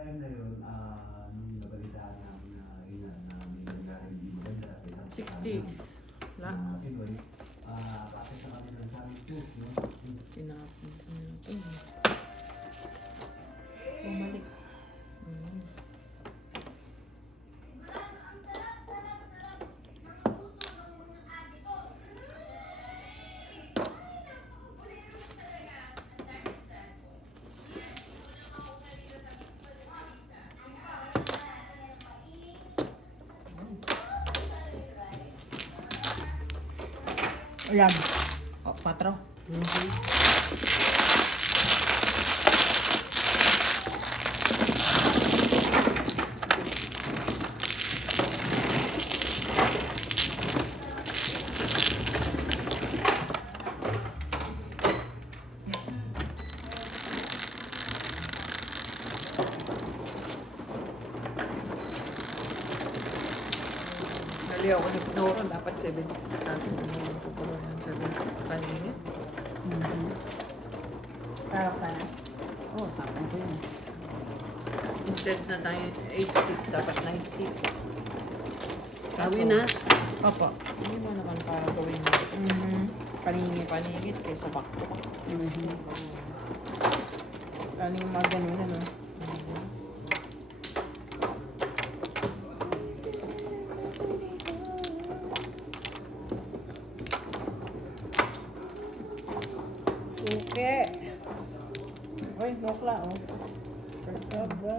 time na yun, nung nabalitaan namin na yun na may nangyari hindi maganda. 6 days. Anyway, bakit sa kami ng sabi ko, no? Tinapon ko na ito. Bumalik. Ayan. Oh, 4. Nali ako nagpinuro, dapat 7 sticks. Kaso naman ko puro ng 7 sticks. Kaya niya. Parang sana. Oo, tapang ko yun. Instead na 8 sticks, dapat 9 sticks. Gawin na. Opo. Hindi mo naman para gawin mo. Paningit kaysa back-to-back. Ano yung mga ganun, ano? Suke. Uy, nokla, oh. First job ba?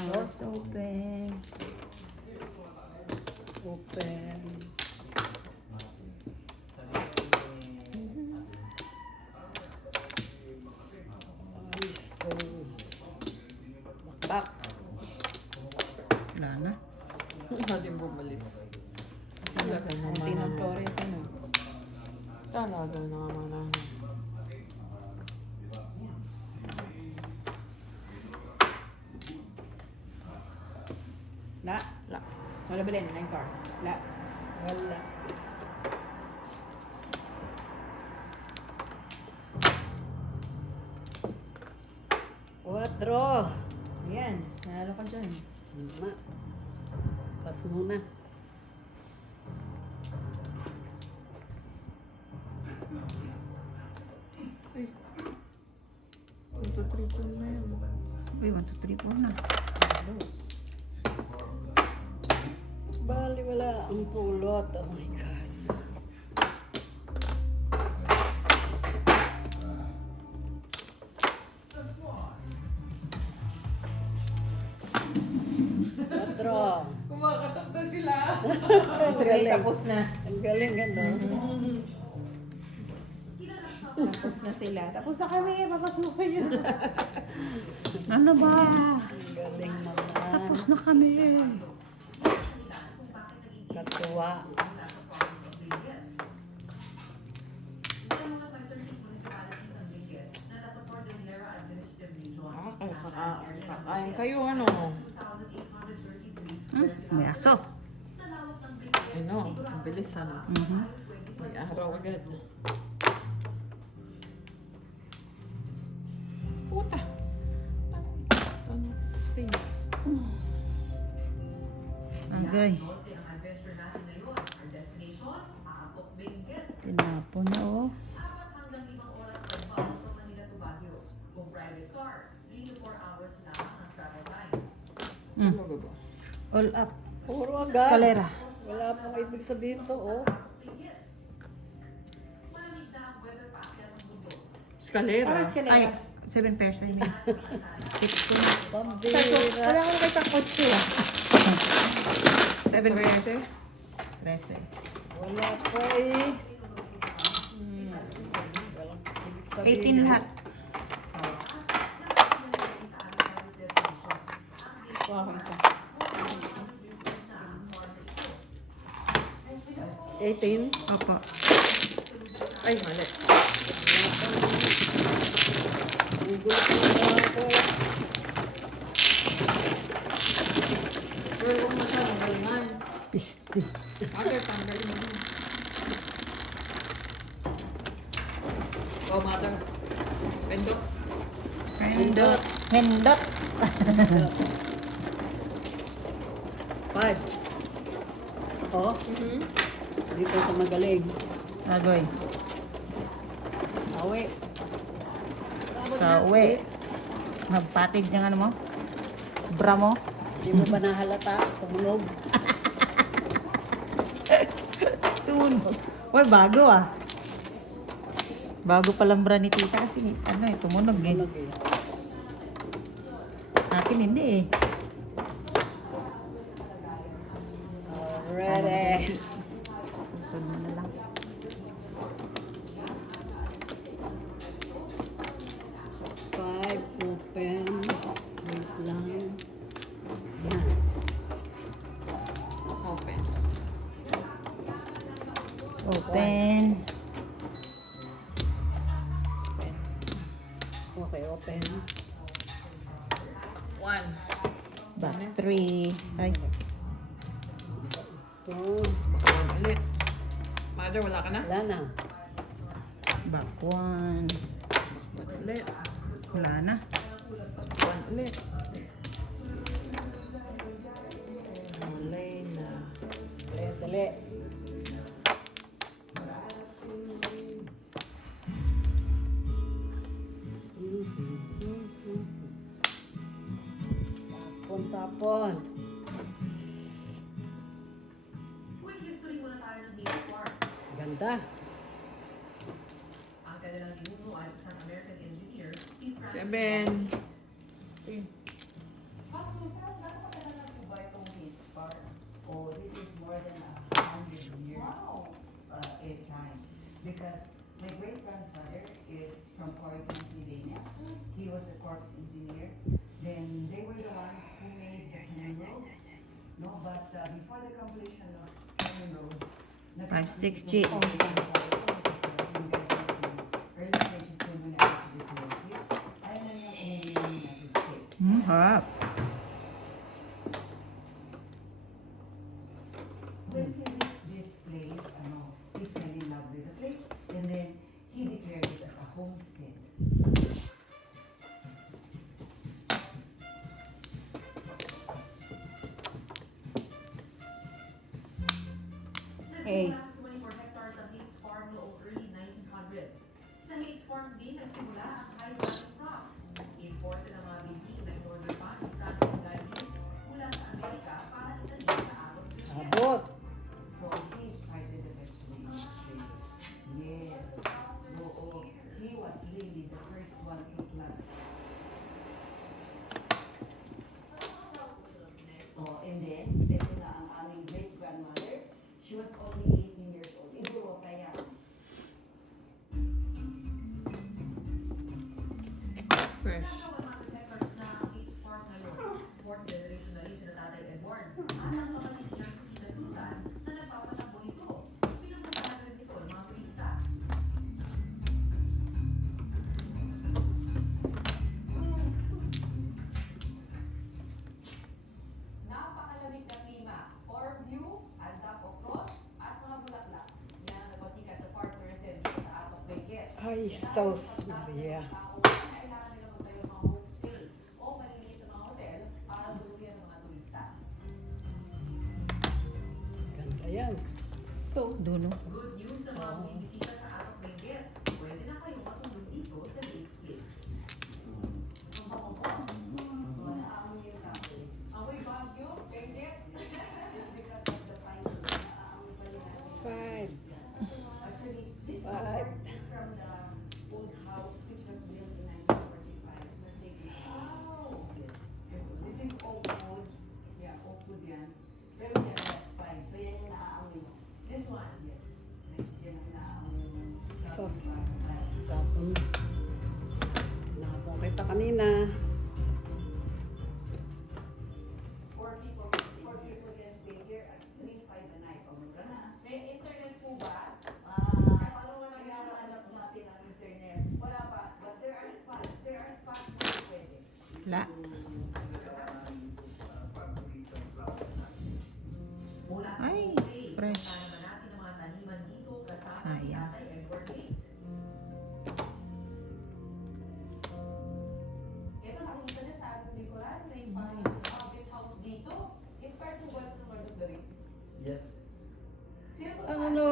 Doors open. Open. Back. Wala na. Wala din bumalik. Talaga naman. Tinong Flores, ano? Talaga naman. La. La. Wala ba din? 9 car? La. Wala. Cuatro. Ayan. Nanalo ka dyan. Ma. Pas muna. Ay. 1, 2, 3, 4 na yan. Uy, 1, 2, 3, 4 na. Bali wala ang pulot. Oh my gosh. Cuatro. Kumakatok na sila. Sige, tapos na. Ang galing ganda. Tapos na sila. Tapos na kami. Papasukan yun. Ano ba? Ang galing naman. Tapos na kami. Katuwa. Kakain kayo ano? May aso. Ano? Ang bilis ano? May araw agad. Puta! Agay. Tinapon na oh. Ano ba ba? All up. Puro agad. Escalera. Wala pang ibig sabihin to, oh. Escalera. Parang escalera. Ay, 7 pairs I mean. 16. Pambira. Wala ko nakita kotse. 7 pairs. 13. Wala pa eh. Walang ibig 18 lahat. Kuha ko isa. 18? Opo. Ay, mali. Ang gulo ko na ako. Pero kung masyadong galingan. Piste. Agad, tanggalin mo. Go, mother. Pindot. Pindot. Hendot. 5. Oh, dito sa magaling. Agoy. Awi. Sa uwi. Magpatig ng ano mo? Bra mo. Di mo ba nahalata? Tumunog. Tunog. Uy, bago ah. Bago palang bra ni tita kasi ano eh, tumunog eh. Tumunog eh. Akin hindi eh. Ready. Susunod mo na lang. Five, open. Wait lang. Yan. Open. Open. Okay, open. 1. Back 3. Ay, 2. Ulit. Mother, wala ka na? Wala na. back 1. Ulit. Wala na. 1 ulit. Ulay na. Dali, dali. Tapon. Quick history muna tayo ng Hazel Park. Ganda. Ang kanilang ninuno ay isang American engineer, si Francis 7. So, sir, gano'n katagal na po ba itong Hates Park? Oh, this is more than 100 years in time. Because my great-grandfather is from Corey, Pennsylvania. He was a corps engineer. Then they were the ones who made the Canyon Road. No, but before the completion of Canyon Road, 560. Harap. When he reached this place, he fell in love with the place, and then he declared it as a homestead. Hey. Nagsimula sa 24 hectares ang Hates Farm noong early 1900s. Sa Hates Farm din nagsimula ang high value crops. Imported ang mga bibig ng Northern Pine Country galing mula sa Amerika para itanim sa Arab Region. Abot. So he started the vegetable industry. Yes. Oo. He was really the first one to plant. Oh, and then, ito na ang aming great-grandmother. She was only 18 years old. Iguro kaya. Fresh. Nasa 100 hectares na ang Hates Farm ngayon. Fourth generation na rin sina Tatay Edward. At ang kapatid niya si Tita Susan na nagpapatakbo nito. Pinupuntahan rin ito ng mga turista. Napakalamig na klima. Farm view, andap of frost, at mga bulaklak. Yan ang nagpasikat sa farm tourism dito sa Atok Benguet. Ay, so Maria. Kailangan nila magtayo ng mga homestay o maliliit na mga hotel para tuluyan ng mga turista. Ganda yan. Duno. Good news sa mga bumisita sa Atok Benguet. Pwede na kayong matulog dito sa Lake's Place. Amoy Baguio, Benguet. Five. Actually, this Five. is from the old house which was built in 1945. It was taken out. Yes. This is oak wood. Yeah, oak wood yan. Pero yan, that's fine. So yan yung naaamoy mo. This one. Yes. Yan ang naaamoy mo.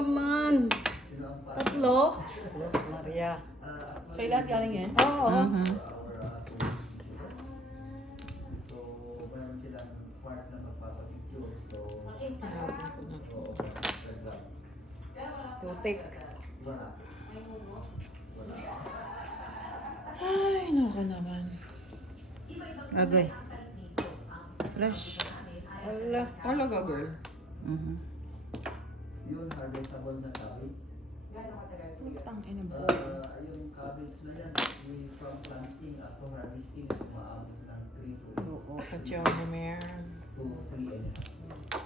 naman. Tatlo? Sus Maria. Sa'yo lahat galing yan? Oo. Mhm. So, meron silang part na magpapapicture. So, Tutik. wala. Wala. Ay, naku naman. Agoy. Fresh. Ala. Talaga, girl. Mhm. Yun, harvestable na cabbage. Putang ina mo. Yung cabbage na yan, from planting up to harvesting, umaabot ng 3 Oo, katyaw na meron. to 3 and a half.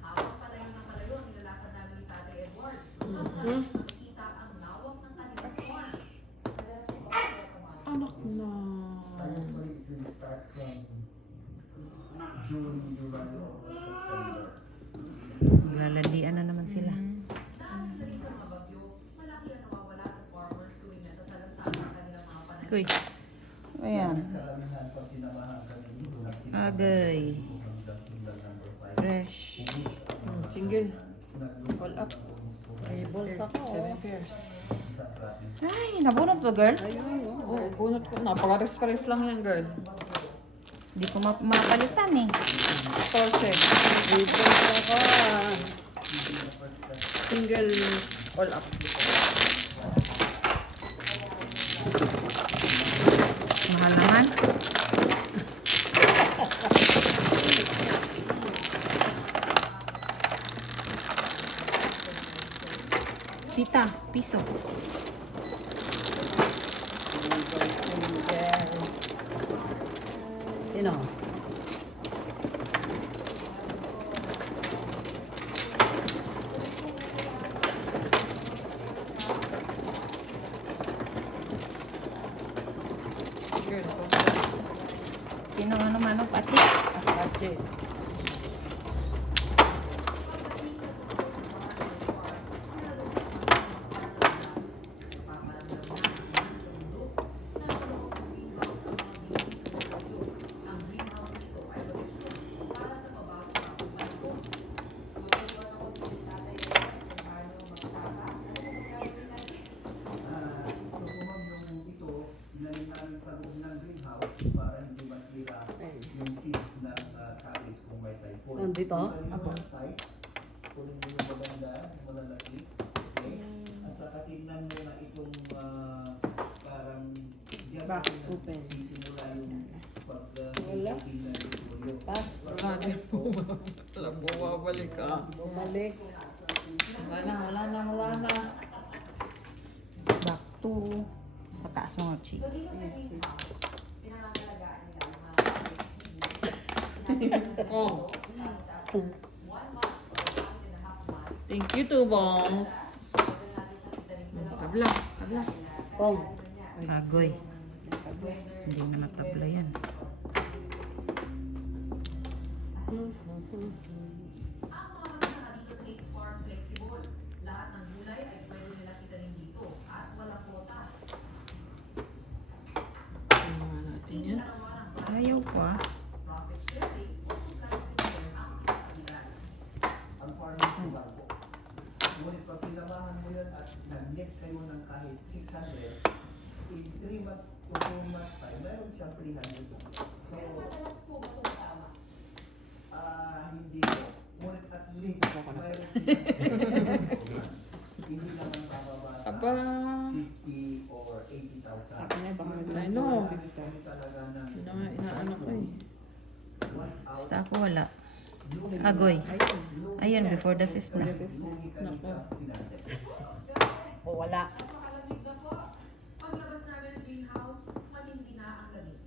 Hawak palayo ng palayo ang nilalakad namin ni Tatay Edward. Mhm. Makikita ang lawak ng kanilang farm. Anak na. Usually, it will start from June, July, August, September. Maglalandian na naman sila. Dahil sa isang mabagyo, malaki ang nawawala sa farmers tuwing nasasalantaan ang kanilang mga pananim. Kuy. Ayan. Karamihan pag sinamahan kami dito, Agay. hanggang single number 5. Fresh. Single. All up. May bulsa ko. 7 pairs. Ay, nabunot ba, girl? Ayun, Oo, bunot ko. Napakares-pares lang yan, girl. Hindi ko mapalitan eh. 14. May bulsa ko. Single all up. Mahal naman. Sita, piso. You know. Girl, Sino nga naman ang pati? Apache. Ito, inalim namin sa loob ng greenhouse para hindi masira yung seeds ng cabbage kung may typhoid. Nandito? Apo. Size, kunin mo yung maganda, yung malalaki. Okay? At saka tingnan mo na itong parang diyan Back kasi open. nagsisimula yung Wala. tingnan yung folio. Pass. Alam mo, babalik ka. Bumalik. Wala na. Back to pataas mga chi. So dito sa greenhouse, pinangangalagaan nila ang mga Oh, 1 month or 1.5 months. thank you, Tubongs. Tabla. Pong. Agoy. Hindi na natabla yan. Ang mga magsasaka dito sa Hates Farm flexible. Lahat ng gulay ay pwede nilang itanim dito at walang quota. Tingnan natin yan. Ayaw ko ah. Profit sharing o supply system ang kapagitan. Ang farming ng bangko. Ngunit pag pinamahan mo yan at nag-net kayo ng kahit 600, in 3 months to 4 months time, meron siyang 300. So, hindi po. Ngunit at least, meron hindi naman bababa sa Aba. 50 or 80,000. I know. Kami talaga ng Inaano ko eh. once out, Basta ako wala. Agoy. Ayan, before the 5th na. lugi kami sa finances. O wala. Napakalamig na po. Paglabas namin ng greenhouse, matindi na ang lamig.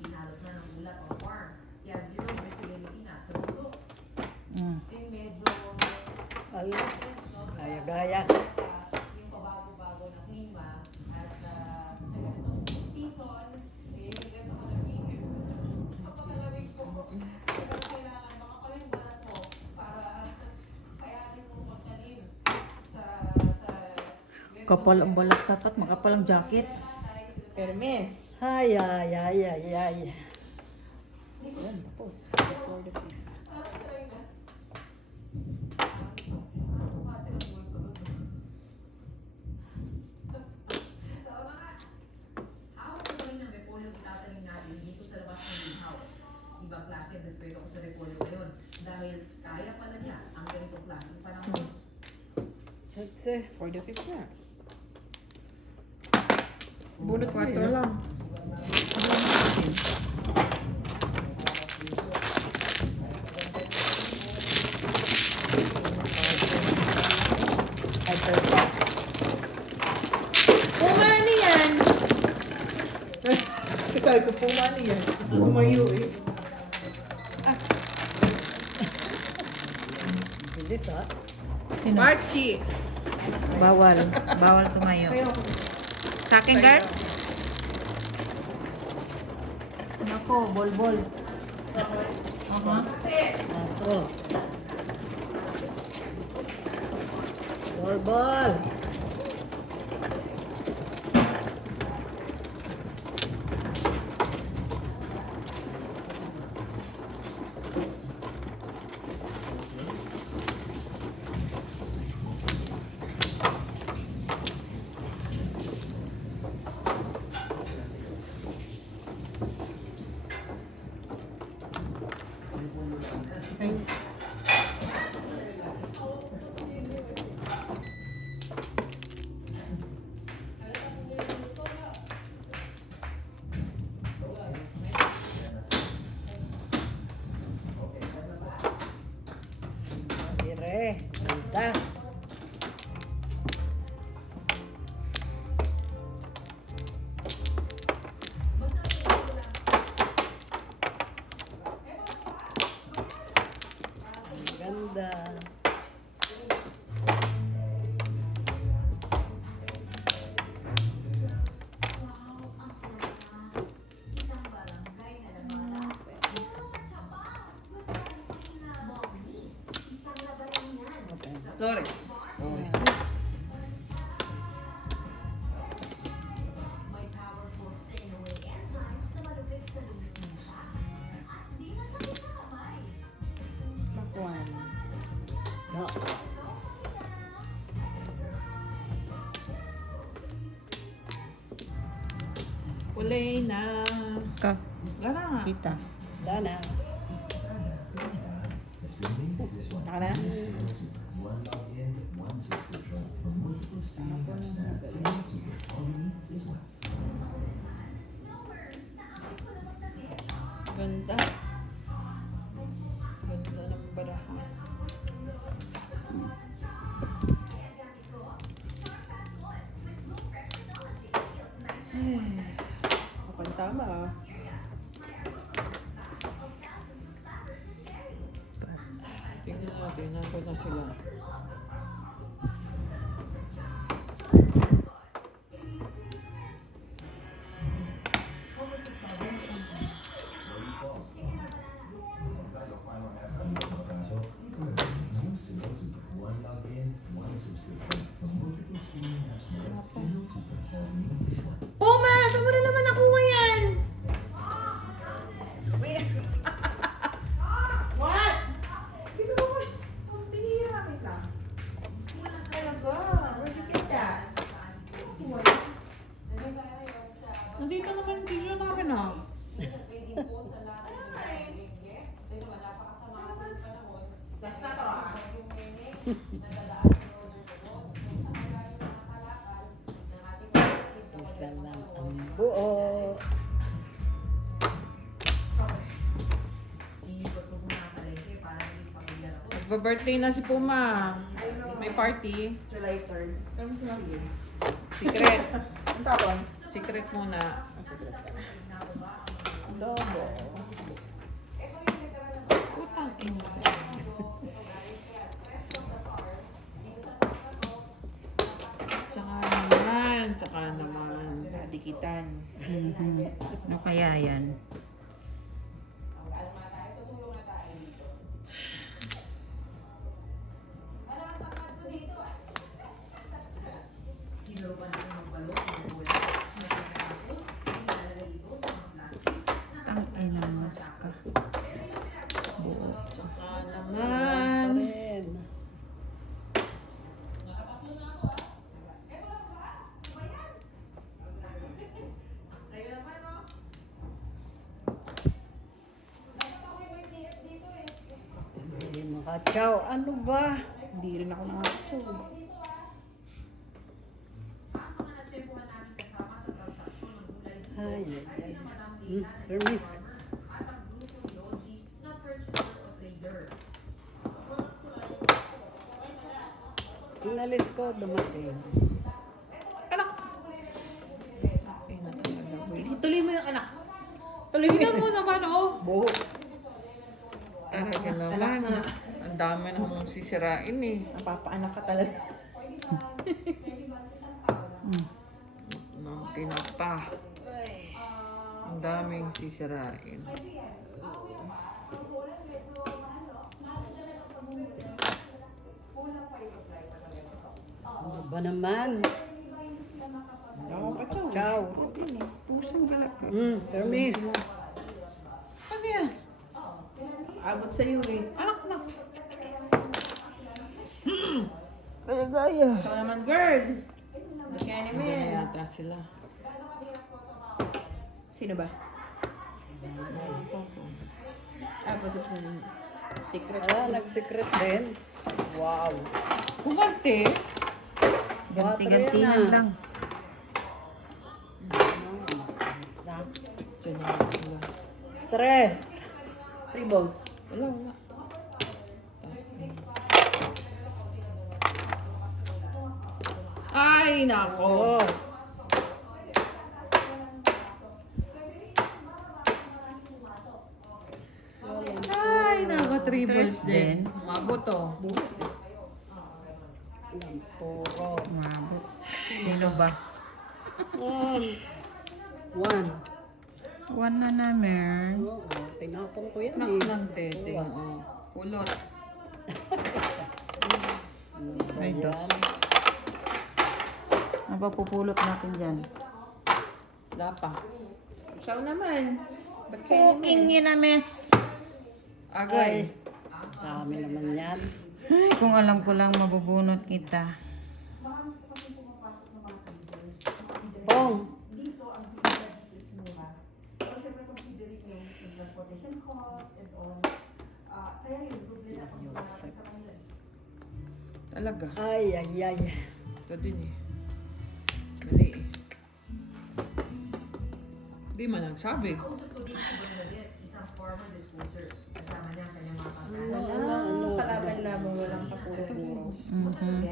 Binalot na ng ulat ang farm. Kaya zero visibility na sa mundo. Mm. Medyo Ala. Gaya-gaya. yung pabago-bago na klima at sa ganitong season, eh, ganito malamig. Napakalamig po. Kaya kailangan makapalimbalan mo para kayanin mo magtanim sa Kapal ang balaktak at makapal ang jacket. Permis. Ay, ay, ay, ay, ay. Yan, tapos. Before the 5th. That's For the 5th na. Bunot 4 lang. Pumani yan! Sabi ko, pumani yan. Tumayo eh. this, ah. Marchi! Bawal. Bawal tumayo. Sa akin, guard? Nako, bol-bol. Ako. Ball. Dire. Ganda. Ganda. Flores. May powerful stay-away enzymes na malupit sa lulutin siya. At di masakit sa kamay. Pakwan. No. Kulay na. Ka. Wala na nga. Kita. Dana. Naka na? Ganda. Ganda ng baraha. Kapag tama ah. Tingnan natin, nandun na sila. Puma! Saan mo na naman nakuha yan? What? Sino mo? Ang pinira, wait lang. Talaga? Where'd you get that? Nandito naman yung video namin ah. Basta to ah. Isa lang ang buo. Nagba-birthday na si Puma. May party. July 3rd. Kami sinabi. Secret. Ang tapon? Secret muna. Adobo. Utang ina. Tsaka naman. Nadikitan. Ano kaya yan? Tang ina mas ka. Buo. Tsaka naman. Rin. Hindi makachaw. Ano ba? Hindi rin ako nakakachog. Ay, Ay ay, sino man ang ay. data ng Hermes. farmer at ang grupong Yogi na purchaser o trader. Inalis ko, dumating. Tuloy mo yung anak. Tuloy mo Tingnan mo naman, oh. Buhok. Talaga naman. Ang dami na mong sisirain eh. Napapaanak ka talaga. Nang tinapa. Ang daming sisirain. Ano ba naman? Ciao. Pusang galak ka. Hermes. Ano yan? Abot sa'yo eh. Anak na. Gaya-gaya. Ikaw naman, girl. Kaya Hindi na yata sila. Sino ba? Ito. Pasip sa secret. Nag-secret din. Wow. Kumante. Ganti-gantihan na. lang. Diyan na sila. 3. 3 balls. Wala. Ay, nako. Oh. Ay, nako. 3 balls din. Umabot, oh. Puro. Umabot. Sino ba? 1. 1 na namin. Oo, tinapon ko yan Nak eh. ng teteng, oh. Pulot. Ay, Ayan. dos. Mapapupulot natin dyan. Wala pa. Ikaw naman. Ba't kayo Cooking yun na, miss. Agay. Dami naman yan. Ay, kung alam ko lang, mabubunot kita. Pong. Talaga. Ay, ay, ay. Ito din eh. Mali eh. Di man nagsabi. Kausap ko din si Bernadette, isang former disposer. Kasama niya ang kanyang mga Ano, pangkalan. ano. Kalaban-laban, walang kapuro-puro.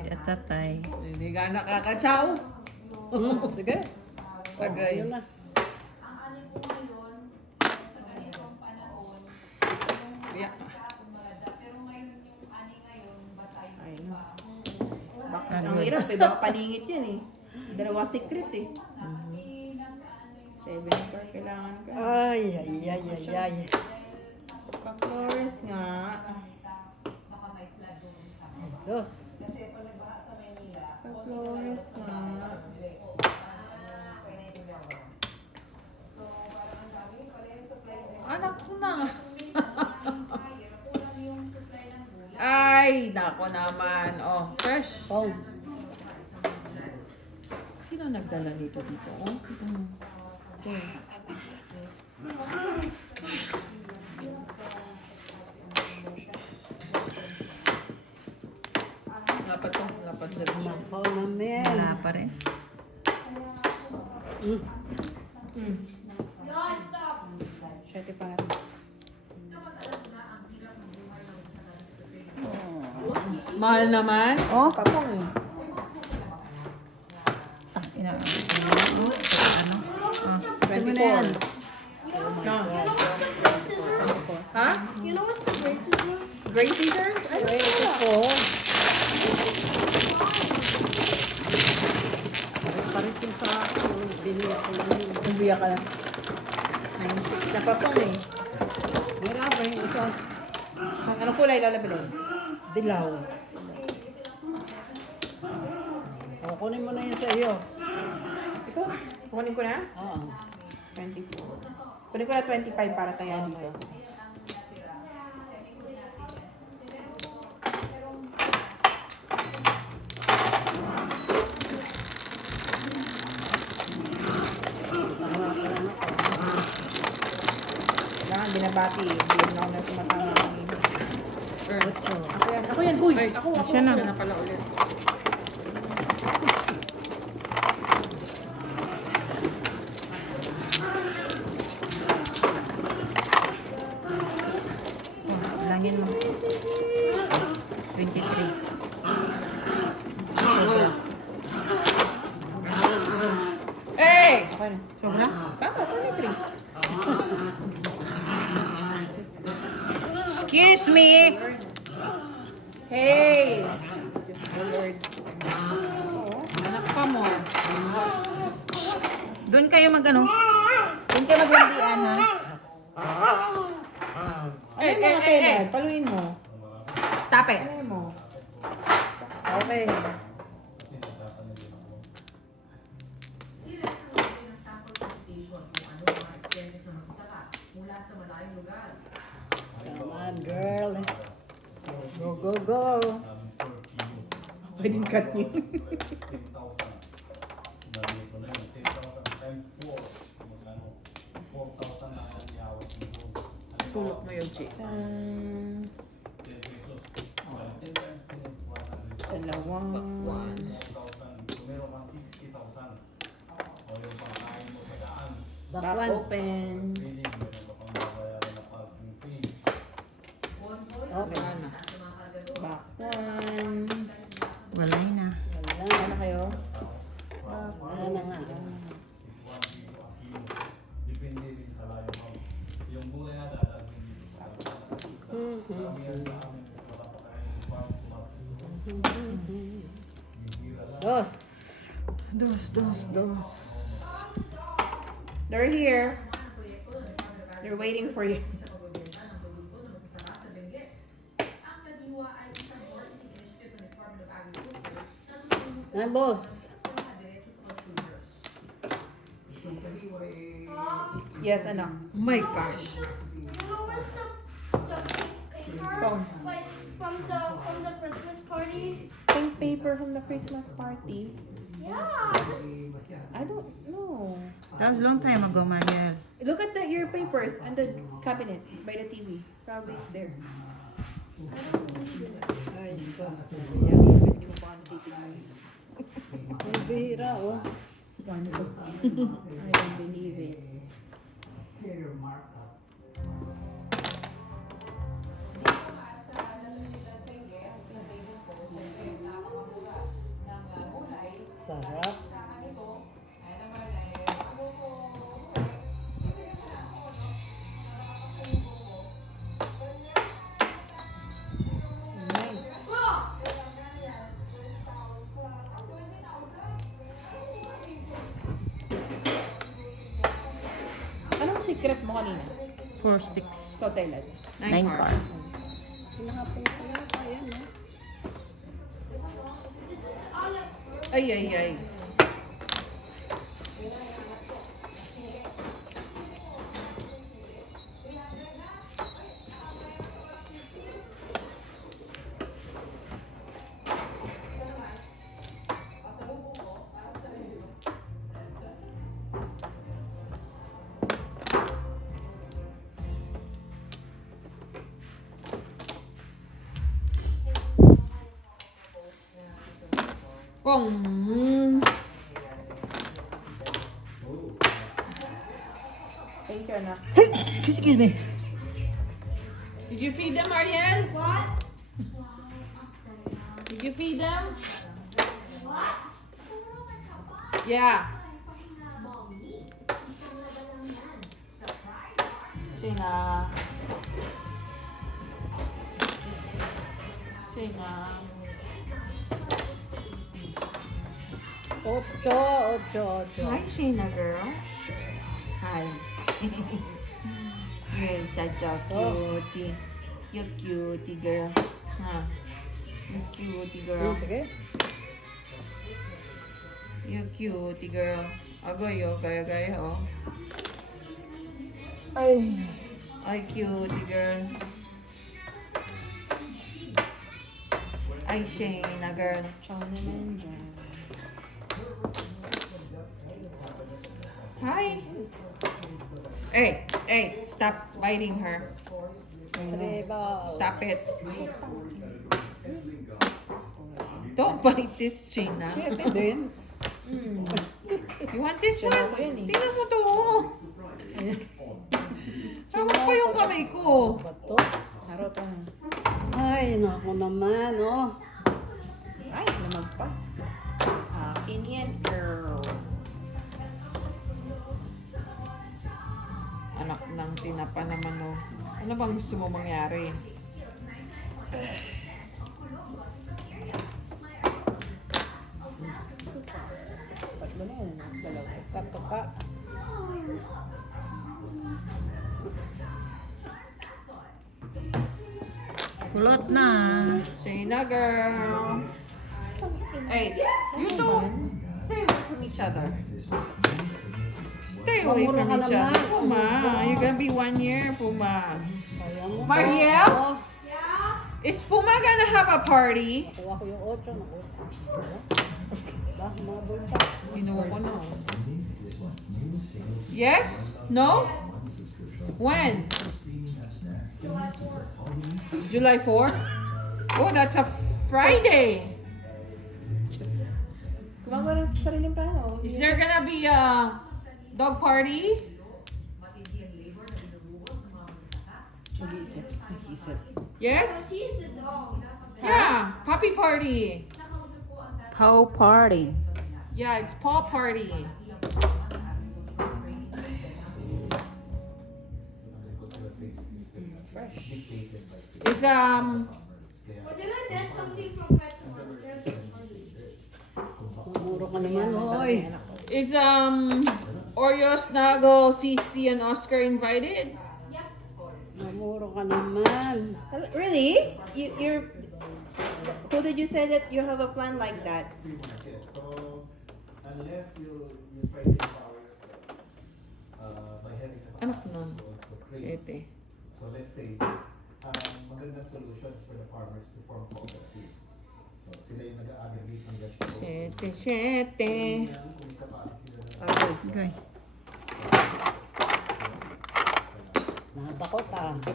At tatay. Hindi ka nakakatsaw. Sige. Tagay. Yun na. Ang alin po ngayon, sa ganitong panahon, Iyak ka. maganda. Pero ngayon yung ani ngayon, batayin Ay, ko no. pa. Baka, ang hirap eh. Baka paningit yan eh. Dalawa secret eh. 7 car kailangan ka. Ay, ay, ay, ay, ay. Pa-Flores nga. Baka may flood doon sa Dos. Pa-Flores nga. Anak ko na. Ay, nako naman. Oh, fresh. Pong. Sino nagdala nito dito? Oh, ito. Lapat to. Lapat na rin siya. Makaw namin. Wala pa rin. Siyete Paris. Mahal naman. Oh, papong eh. Ina. Ano? Ah. 24. Ha? You know what the braces was? Gray scissors? I don't Ito know. po. Pares yung sa akin. Biniyak ko lang. Nabiyak ka lang. 9-6 na papong eh. Meron pa yung isa. Anong kulay lalabas eh? Dilaw. O, kunin mo na yun sa iyo. Ito, kunin ko na? Oo. 24. Kunin ko na 25 para tayo dito. Kailangan binabati eh. Hindi na ako na tumatama. Ako yan. Ako yan. Huy! Ay, Ako. siya na. Siya na pala ulit. Paano? Sobra? Tama, 23. Excuse me! Hey! Diyos ko, Lord. Anak pa mo. Doon kayo mag-ano? Doon kayo maglandian, ha? Ano yung mga penad? Paluin mo. Stop it. Ano mo? Okay. Si Rex ang nagbigay ng sample presentation kung ano ang mga experiences ng magsasaka mula sa malayong lugar. Come on, girl. Go, go, go. Pwedeng cut yun. Tulok mo yun, Chi. Dalawang. Back Bakwan. open. Okay. Back one. Wala na. Wala. Ano kayo? Wala na nga. Depende rin sa layo mo. Yung gulay na dadalhin dito sa kamiyan sa amin, wala pa tayong farm to Dos. Dos. They're here. They're waiting for you. Sa pagbebenta ng produkto na magsasaka sa Benguet. Ang Kadiwa ay isang marketing initiative ng Department of Agriculture na tumulong sa Ay, boss. mga diretso sa consumers. Itong kaliwa eh, Yes, ano? Oh my gosh. Where's the paper? Phone. Like from the Christmas party? Pink paper from the Christmas party. Yeah. I don't know. That was a long time ago, Mariel. Look at your papers on the cabinet by the TV. Probably it's there. Ay, Diyos. Hindi mo pa natitignan. Ay, bihira, oh. I don't believe it. fair markup. Sarap. Nice. Anong secret mo kanina? 4 sticks. Ikaw, Thailand. 9 car. Pinakapin ko na pa yan, oh. Ay, ay, ay. Kung. Thank you, anak. Excuse me. Did you feed them, Ariel? What? Did you feed them? What? Yeah. Shayna. Shayna. 8. Hi, Shayna girl. Hi. Hey, Chacha, cutie. You cutie girl. Ha? You cutie girl. Sige. You cutie girl. Agoy, oh. Gaya-gaya, oh. Ay. Ay, cutie girl. Ay, Shayna girl. Hi. Hey, stop biting her. Ribaw. Stop it. Don't bite this, Shayna. Siyempre din. You want this one? Kailangan ko yan, eh. Tingnan mo to. Hawak pa yung kamay ko. Bato. Harap ang... Ay, naku naman, oh. Ay, lumagpas. Akin yan, girl. Anak ng tinapa naman, oh. Ano bang gusto mo mangyari? Tatlo na yun. Dalawa. Tatlo ka. Kulot na. Say na, girl. Hey, you don't stay away from each other. Stay away Mamura from ka each naman. other. Puma, you're gonna be 1 year, Puma. Kaya mo. Mariel? Oh, Is Puma gonna have a party? kuha ko yung 8. Bah, mabol ka. Kinuha ko na. Yes? No? When? July 4? Oh, that's a Friday. Gumagawa ng sariling plano. Is there gonna be a dog party? Matindi ang labor na binubuhos ng mga magsasaka. Mag-iisip. Mag-iisip. Yes? She's the dog. Yeah, puppy party. How party. Yeah, it's paw party. It's We're gonna get something from Petco. Mamuro ka naman, hoy. is Oreos, Nago, CC, and Oscar invited? Mamuro ka naman. Really? You're... Who did you say that you have a plan like that? So, unless you try to empower yourself by having a Anak nun. so create. Siyete. So let's say, magandang solutions for the farmers to form cooperatives. So sila yung nag-aggregate ng vegetables. Siyete. Kung capacity nila na Okay. Nakatakot ah. the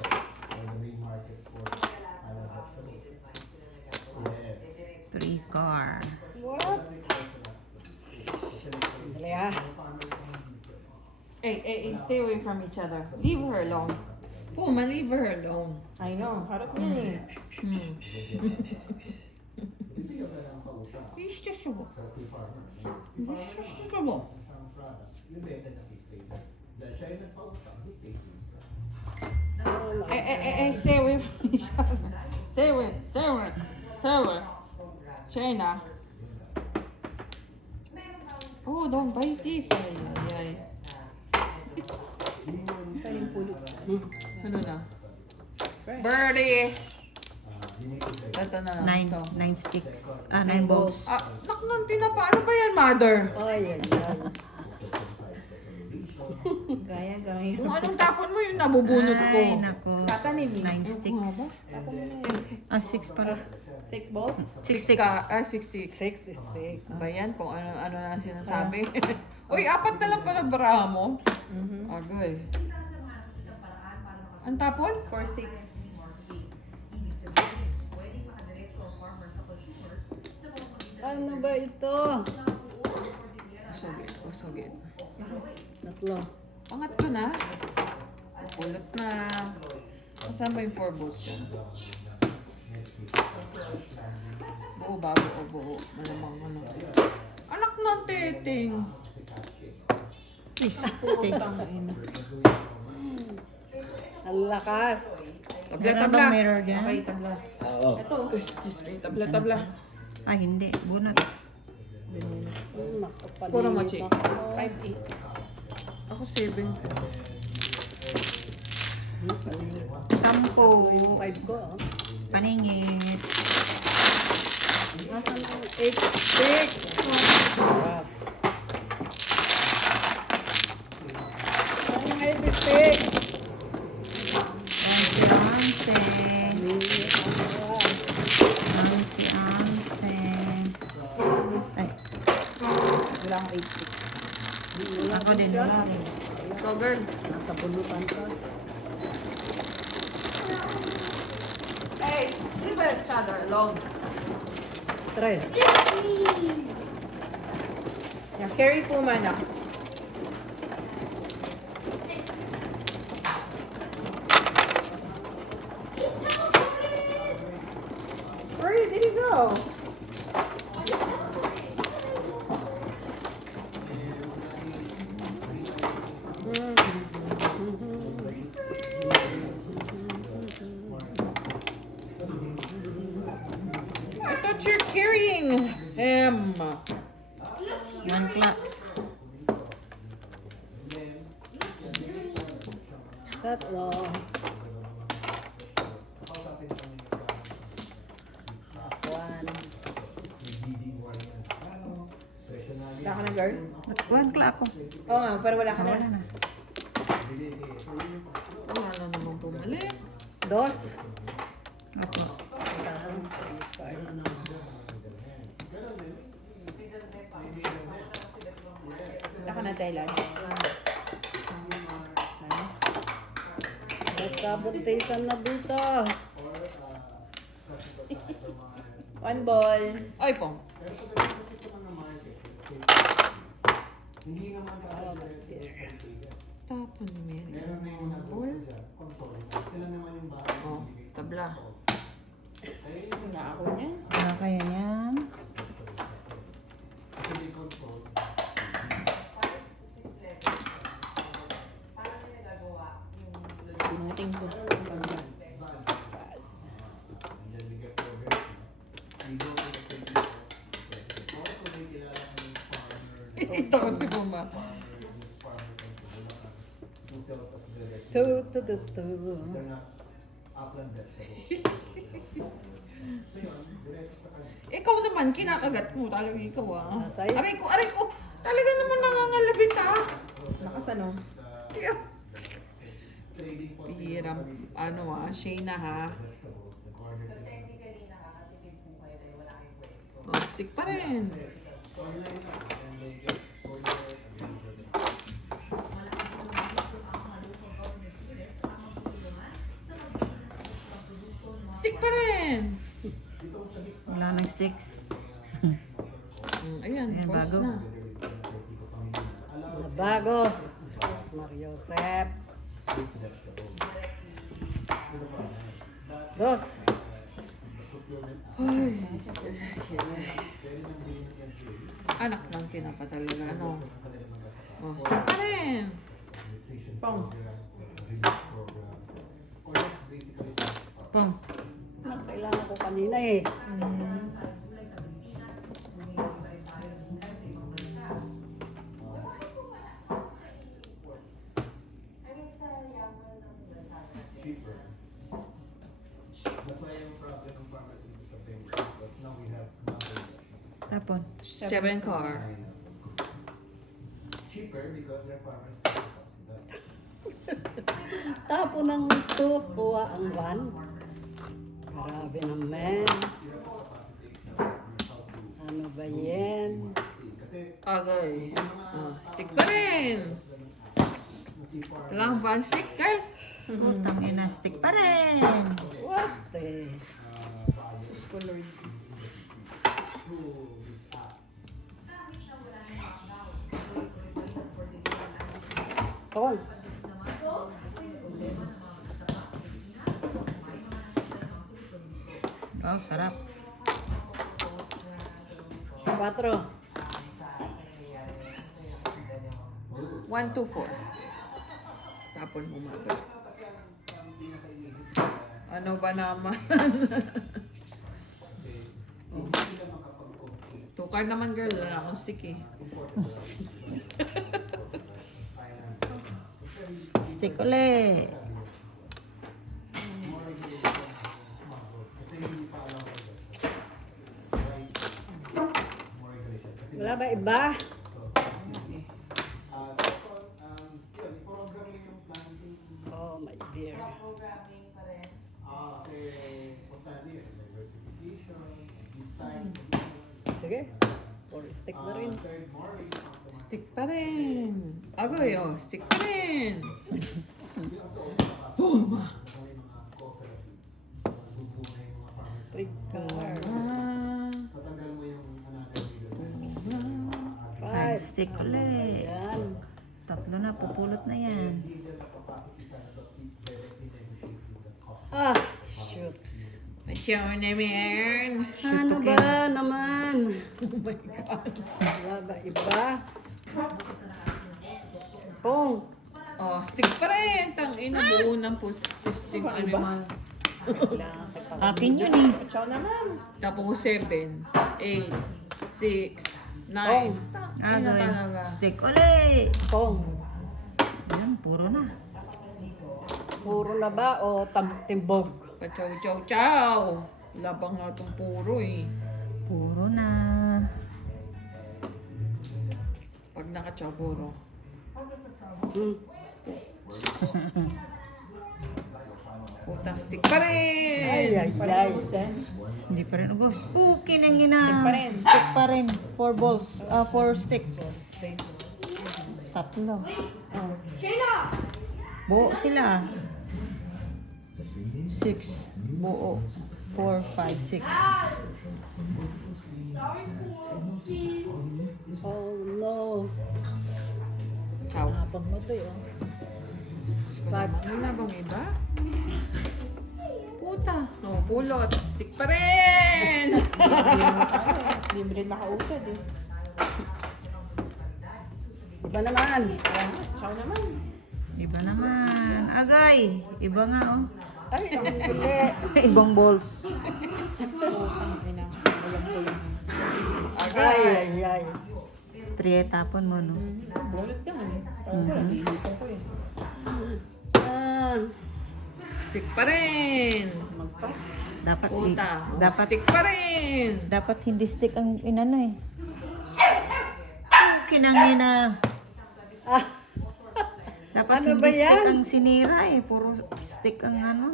main market for vegetables. Yes. 3 car. What? Dali ah. Hey, stay away from each other. Leave her alone. Puma, leave her alone. I know. Harap niyan eh. Bibigyan ka ng pautang He's just a sa two farmers. He's just a trouble. Ang product, yung benta na kay dahil siya yung nagpautang, he pays you. Hey, stay away from each other. Stay away. Shayna. Oh, don't bite this. Ay. Kaling pulo. Ano na? Birdie! Ito na. 9 sticks. 9 balls. Ah, naknon tinapa. Ano ba yan, mother? Ay, ay, ay. Gaya. Kung anong tapon mo yung nabubunot ko. Ay, nako. Tatanim eh. 9 sticks. Ah, 6 pala. 6 balls? 6 sticks. 6 sticks. 6 steak. Ba yan? Kung ano na sinasabi. Uy, 4 na lang pala baraha mo. Agoy. Ang tapon? 4 sticks. Ano ba ito? Usogit. Tatlo. Pangatlo na. Pulot na. Saan ba yung 4 balls yan? Buo bago o buo? Malamang ano. Anak ng teting. Ang lakas. Meron bang mirror dyan? Okay, tabla. Ito. Excuse me. Tabla. Ah, hindi. Bunot. Nakapalito. Puro mochi. 5-8. Ako 7. 10. 5 ko. ah. Paningit. Nasaan ang 8 steak? Sarap. Ang 8 steak. Anse. Ay, Wala akong 8 sticks. ako din. Wala rin. So girl. Nasa bulutan ka. Hey, leave each other alone. 3. Yeah, carry po man ako. Where did he go? One clock. Tatlo. One. Wala ka na, girl? One clock ako. Oo nga, pero wala ka na. Wala na. Wala na naman bumalik. Dos. Opo. Wala ka na, Thailand. Nagkabutisan na dito. One ball. Ay, Pong. Tapon ni Mary. Ball. Oh, tabla. Wala ako niyan. Ano kaya yan? Tingting ko. Takot si Pumba. Two. Ikaw naman, kinakagat mo. Talaga ikaw ah. Sa'yo? Aray ko. Talaga naman nangangalabit ah. Lakas ano? Pihiram. Ano ah, Shayna ha. Technically, nakakatipid po kayo dahil wala kayong pwesto. Oh, stick pa rin. Stick pa rin. Wala nang sticks. Ayan, Ayan, pause bago. na. Bago. Mario Josep. Dos. Anak lang tinapa talaga. Ano? Oh, stick pa rin. Pong. Pong. Kailangan ko kanina eh. Tapon. 7 car. Cheaper because their farmers Tapo ng 2, kuha ang 1. Grabe naman. Ano ba yan? Agay. Oh, stick pa rin. Kailangan ba ang stick, girl? Putang ina, stick pa rin. What eh? Sus ko, Lord. Tol. Oh, sarap. 4. 1, 2, 4. Tapon mo mata. Ano ba naman? Tukar naman, girl. Wala akong stick eh. Stick ulit. Wala ba iba? Oh my dear. Sige. 4 stick na rin. Stick pa rin. Agay, oh. Stick pa rin. Boom! 3 car. Five 5. stick ulit. Ayan. Tatlo na, pupulot na yan. Ah, shoot. Pachaw na, man. Ano ba naman? Oh my God. Wala ba iba? Pong. Oh, stick pa rin. Tangina, buo ng stick animal. Akin yun eh. Ciao naman. Tapos 7, 8, 6, Nine. Agay. talaga. Stick uli. Pong. Yan, puro na. Puro na ba o timbog? Pachow. Labang nga itong puro eh. Puro na. Pag nakachow puro. Hmm. Putang stick pa rin. Ay. Hindi pa rin ubos. Pukin ang gina. Stick pa rin. 4 balls. 4 sticks. Tatlo. Oh. Buo sila. 6. Buo. 4, 5, 6. Oh no. Chow. Napag mo to yun. Ano na bang iba? Puta. Oh, pulot. Stick pa rin. Hindi mo rin makausad eh. Iba naman. Ciao naman. Iba naman. Agay. Iba nga oh. Ay, ang huli. Ibang balls. Ay. 3 tapon mo no. Bullet yan eh. Parang ko, nahihintay ko eh. Ah. Stick pa rin. Magpas. Dapat Puta. dapat Stick pa rin. dapat hindi stick ang inano eh. Pukin ang ina. Ah. Dapat Ano hindi ba stick yan? ang sinira eh. Puro stick ang ano.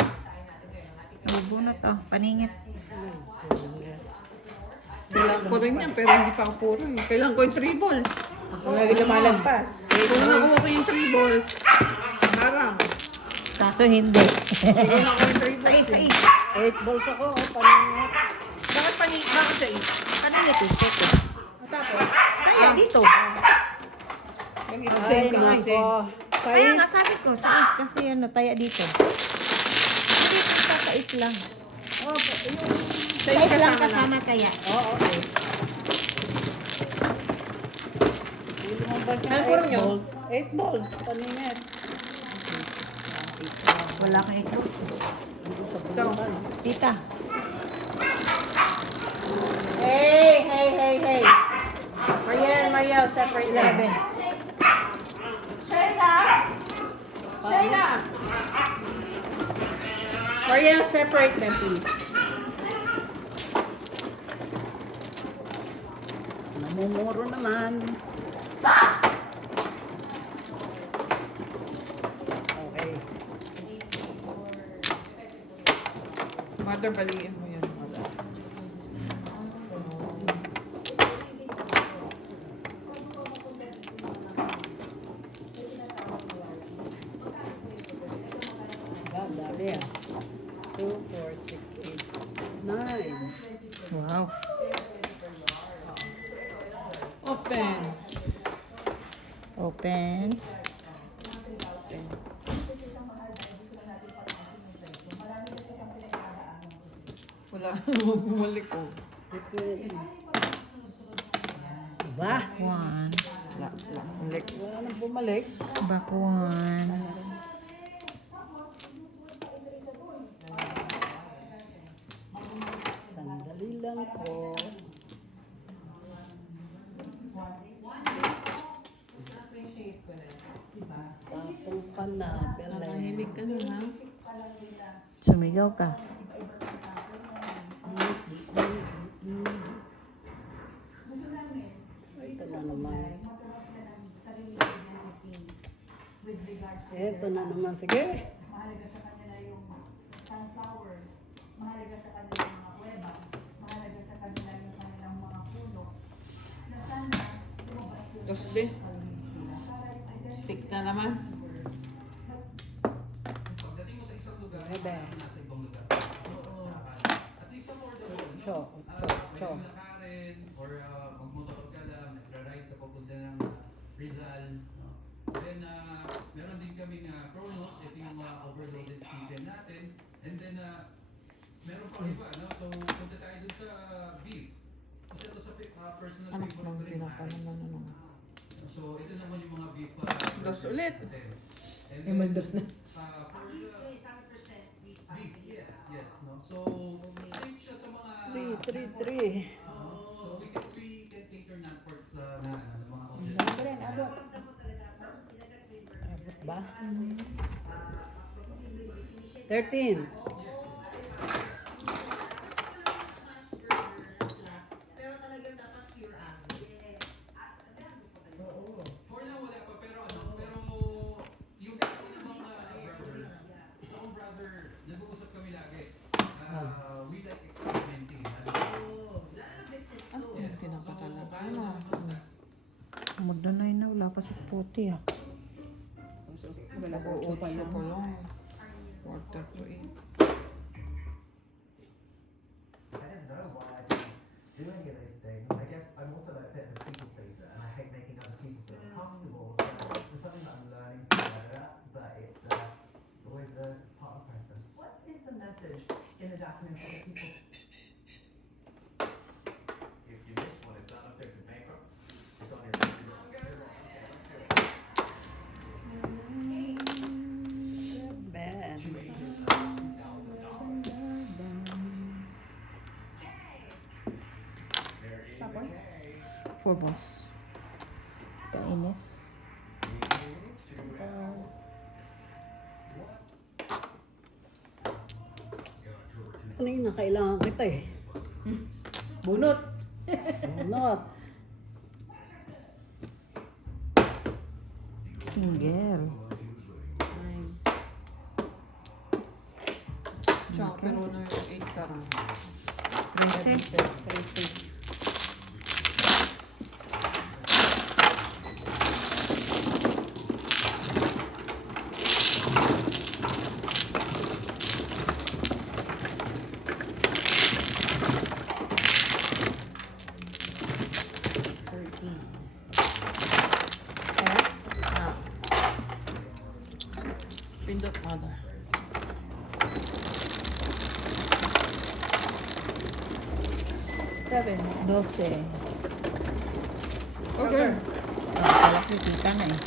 Nabunot oh. Paningit. Kailangan ko rin yan, pero hindi pa ako puro eh. Kailangan ko yung 3 balls. Kung lagi lumalagpas. Kung nakuha ko yung 3 balls, harang. Kaso hindi. Kailangan ko yung 3 balls. Sa eh. 8 balls ako. Paningat. Bakit sa 8? Paningit eh. Sete. Tapos, Kaya dito. mag-explain Ay, ka kasi. nako. Kaya nga Sais. sabi ko, sa is kasi ano, taya dito. Hindi ko sa is lang. Oh, Sa is lang kasama taya. Oo, okay. Ano puro nyo? 8 balls. Paningat. Wala kang ito. Ikaw. Tita. Hey. Mariel, separate 11. Shayna! Mariel, separate them, please. Namumuro naman. Okay. Mother, baliin mo yan, mother. Dami ah. 2, 4, 6, 8, 9. Wow. Open. Open. Wala nang bumalik ko. Diba? 1. Bumalik. Wala nang bumalik. Back 1. Sandali lang po. Tapong ka na, Belen. Nanahimik ka na, ha? Sumigaw ka. Ito na naman. Ito na naman. Sige. Dos din. Stick na naman. Pagdating mo sa isang lugar, Bebe. nasa ibang lugar. At least affordable, no? Cho. Pwede na Karen, or magmotor ka lang, nagra-ride ka papunta ng Rizal. No? Then, meron din kaming Kronos, ito yung overloaded season natin. And then, meron pa iba, no? So, punta tayo dun sa beef. Isa to sa personal Anak favorite ng ko rin, tinapa Haris. naman, ano. So, ito naman yung mga beef. Dos ulit. And Eh, magdos na. for the beef, yes, no? So, safe siya sa mga... 3, 3, 3. So, we can cater non-pork Ba? 13. For now, wala pa. Pero yung isa kong brother, nag-uusap kami lagi. We like experimenting. Ano yung tinapatalaga? Ano? Magdanay na, wala pa sa puti ah. Mag-8 pa lang. Quarter to 8. I didn't know why I didn't do any of those things. I guess I'm also like a bit of a people pleaser, and I hate making other people feel uncomfortable. So it's something that I'm learning to get better at, but it's always it's part of the process. What is the message in the document for the people? If you miss one, it's not up there to bankrupt. It's on your Bad. Four balls. Kainis. Kanina kailangan kita eh. Bunot. Not. Single. Tsaka pero na yung 8 ka rin. 13. Pindot mother. Seven. 12. Okay. Kalak kita na eh.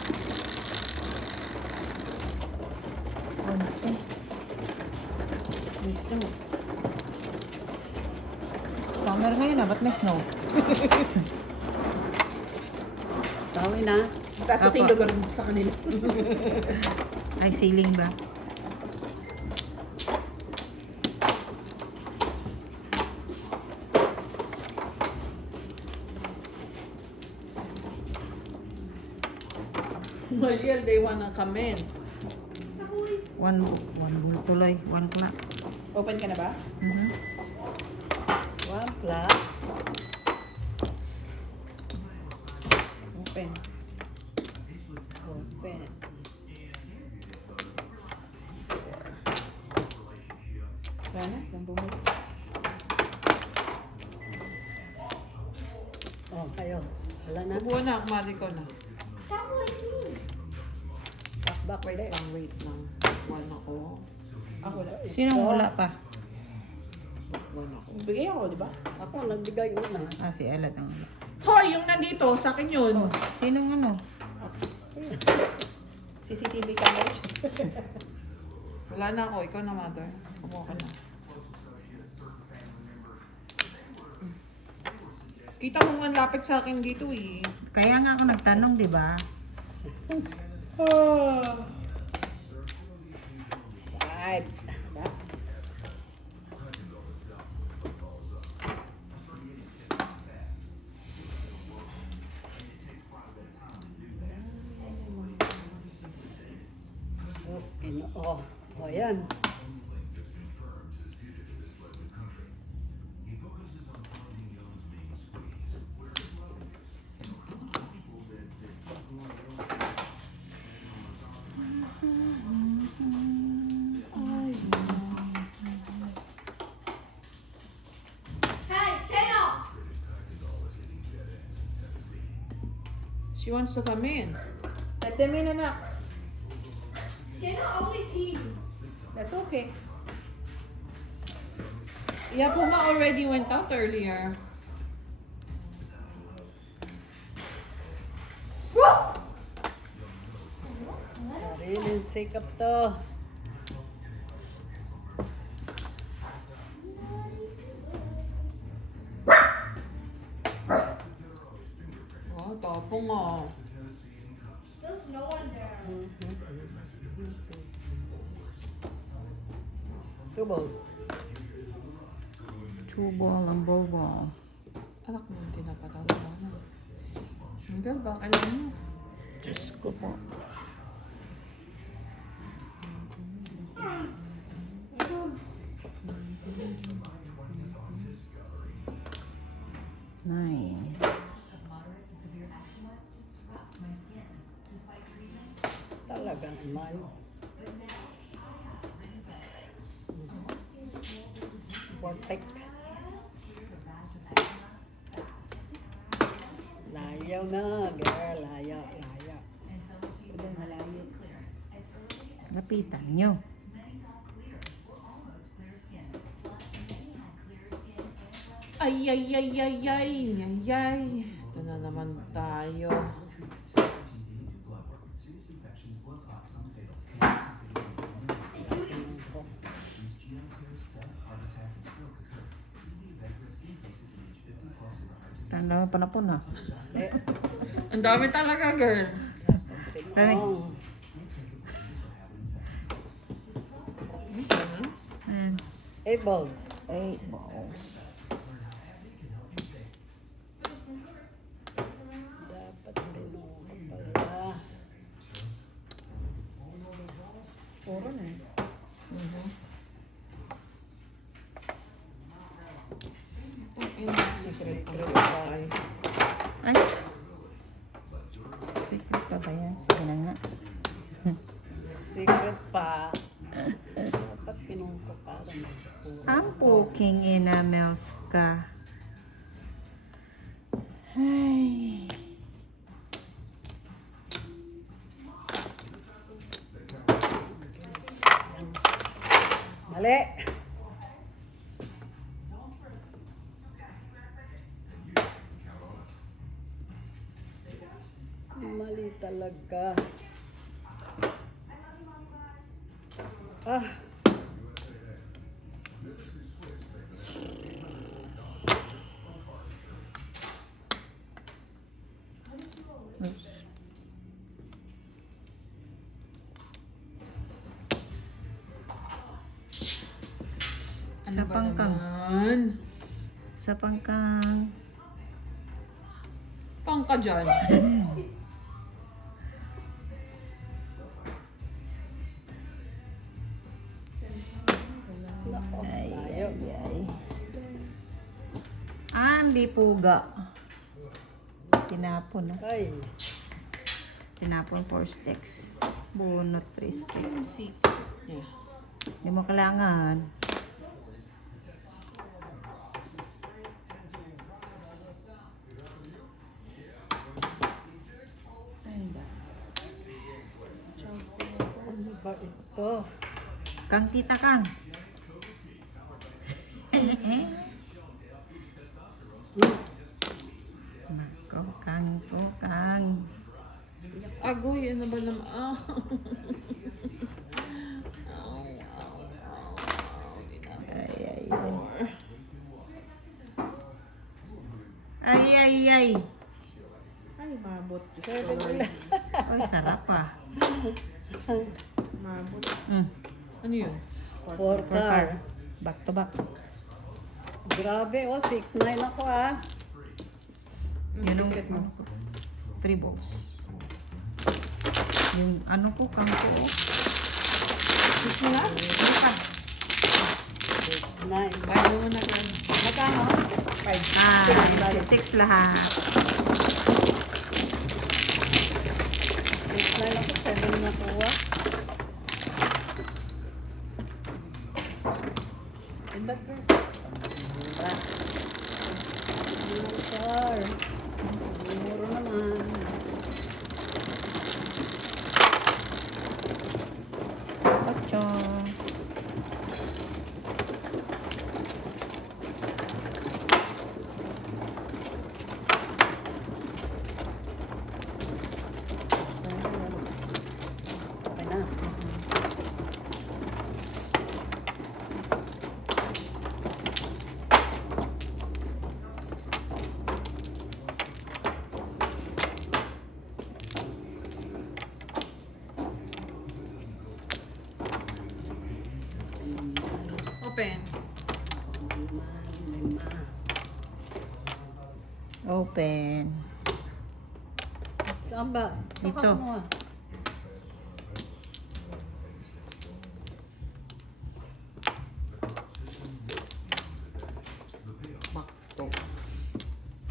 11. May snow. Summer ngayon ah, ba't may snow? Sawi na. Taas kasi yung lugar sa kanila. Ay, ceiling ba? Mariel, they wanna come in. One tuloy. 1 clock. Open ka na ba? One plus. Open. Open. Wala na, lang bumalik. Oh, kayo. Wala na. Kubuha na, kumari ko na. Back Wait ulit. lang, wait lang. 1 ako. Ako wala. Sinong wala pa? 1 ako. Bigay ako, di ba? Ako nagbigay una. Ah, si Ella ang wala. Hoy, yung nandito, sa akin yun. Sinong ano? CCTV camera. Wala na ako, ikaw na mother. Kumuha ka na. Kita mo nga lapit sa akin dito eh. Kaya nga ako nagtanong, di ba? Five. Back. Tapos, oh, oh, yan. Hey, Seno! She wants to come in. Let them in, anak. Seno only peed. That's okay. Yeah, Puma already went out earlier. Sariling sikap to. Oh, tapong ah. There's no one there. 2 balls. 2 ball ang ball. Anak mo, tinapatawag na. Girl, baka lang mo. Diyos ko po. Nine. Talaga naman. Perfect. Layaw na, girl. Layaw. Lapitan nyo. Ay. Ito na naman tayo. Tanda pa na po na. Ang dami talaga, girl. Dami. Oh, Ayan. 8 balls. 8 balls. Dapat binuha pala. Puro na eh. Secret pie. Ay. Secret pa ba yan? Sige na nga. Secret pa. Dapat pinungko para magpuro. Ang puking enamels ka. Ay. Mali. Mali talaga. Ah. Sa pangkang. naman? Sa pangkang. Pangka dyan. Layo. Hindi puga. Tinapon na. Ay. Tinapon 4 sticks. Bunot 3 sticks. Yeah. Hindi mo kailangan. Ano ba ito? Kang tita kang. Nako, kang to kang. Agoy, ano ba naman? Ay. Ay, mabot. Ay, sarap ah. Mabot. Ano yun? 4 car. Back to back. Grabe, 6-9 ako ah. Yun ang 3 balls. Yung ano ko, kang ko. Gusto mo na? Ano ka? 6-9. Kaya mo na, girl. Magkano? 6 lahat. 6-9 ako, 7 na kuha. And that girl. Car. Muro naman. Ocho. Okay na. Open. 5. Open. Saan ba? Dito. Saka mo. Back to.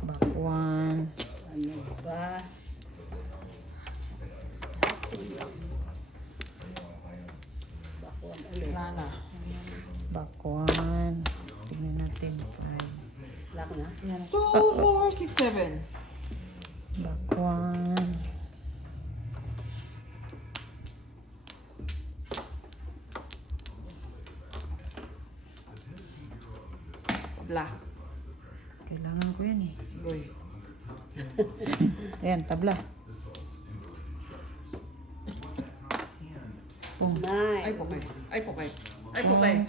Back 1. Ano ba? Bakwan ulit. Wala na. Back 1. Tingnan natin. Lock na? 2, 4, 6, 7. Back 1. Bla. Kailangan ko yan eh. Goy. Ayan, tabla. Pum. 9. Ay, pokay. Ay, pokay. Ay, pokay.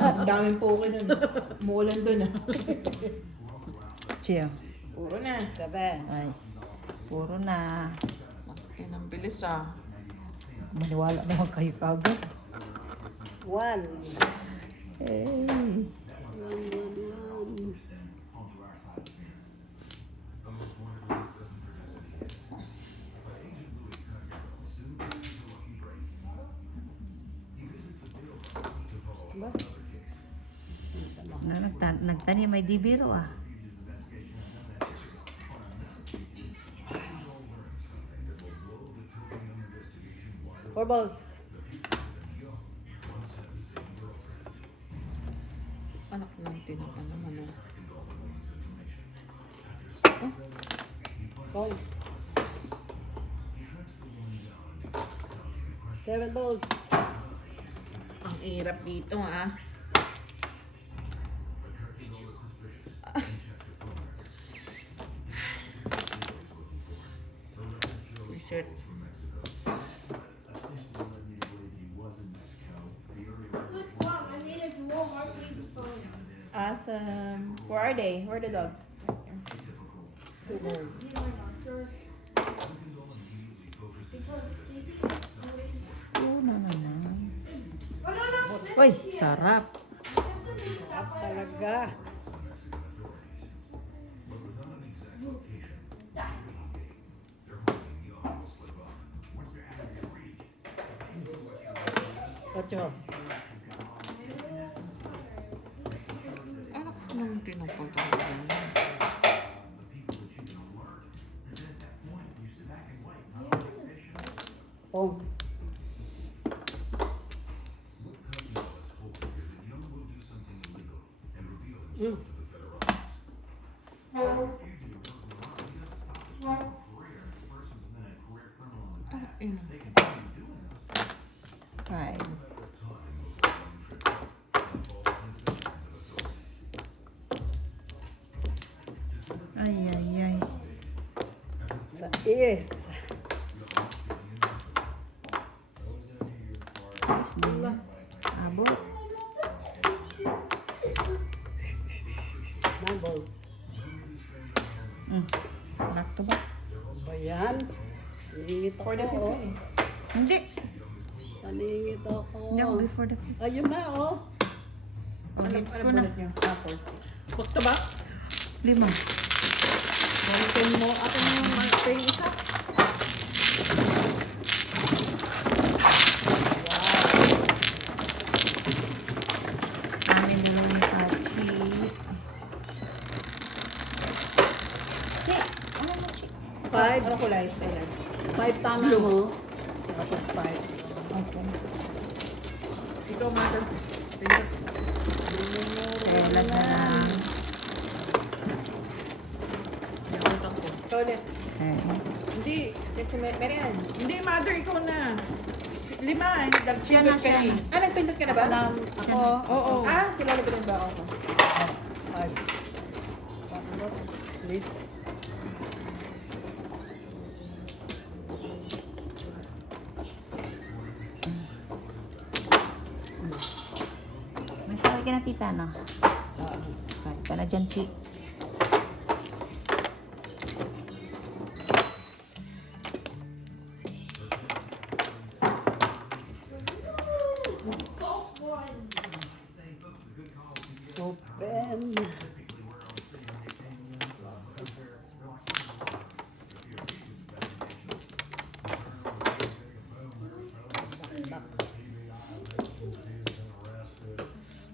Ang daming poke nun. Umuulan dun ah. Chiyo. Puro na. 7. Ay. Puro na. Yan ang bilis ah. Maniwala naman kayo kagad. 1. Hey. 1. Ba? Nagtanim may di biro ah. Four balls. Anak ng tinapa naman ah. Coin. 7 balls. Ang hirap dito ah. Reset. What's wrong? I made a dual heart rate phone. Awesome. Where are they? Where are the dogs? These are doctors. Because they Oo na naman. Oh, no, no. Uy, sarap. Sarap talaga. Ocho. Anak ng tinapa talaga. Pong. Ina. 5. Ay, ay, ay. Sa is. Diba? Abot. 9 balls. Back to back. Ba yan? Naningit ako. Oh. Hindi. Naningit ako. Hindi ako before the fifth. Ayun na, oh. Pag-hits ko na. Ah, 4 sticks. Back to back? 5. Balikin mo. Akin mo yung marker yung isa. Amin nila ni Pachi. Chi! Ano mo, Chi? 5. Ano kulay? Thailand. 5 tama mo. Tapos 5. Okay. Ikaw, mother. Kailan na lang. Nakutan ko. Ikaw ulit. Eh. Hindi. Kasi meron. Hindi, mother, ikaw na. 5. Nagsugat Siya na, ka siya eh. na. Ah, nagpindot ka na ba? Ako. Oo. Ah, sila nagpindot ba ako? 5. Please. May sabi ka na tita, no? Kahit ka na dyan, Chi.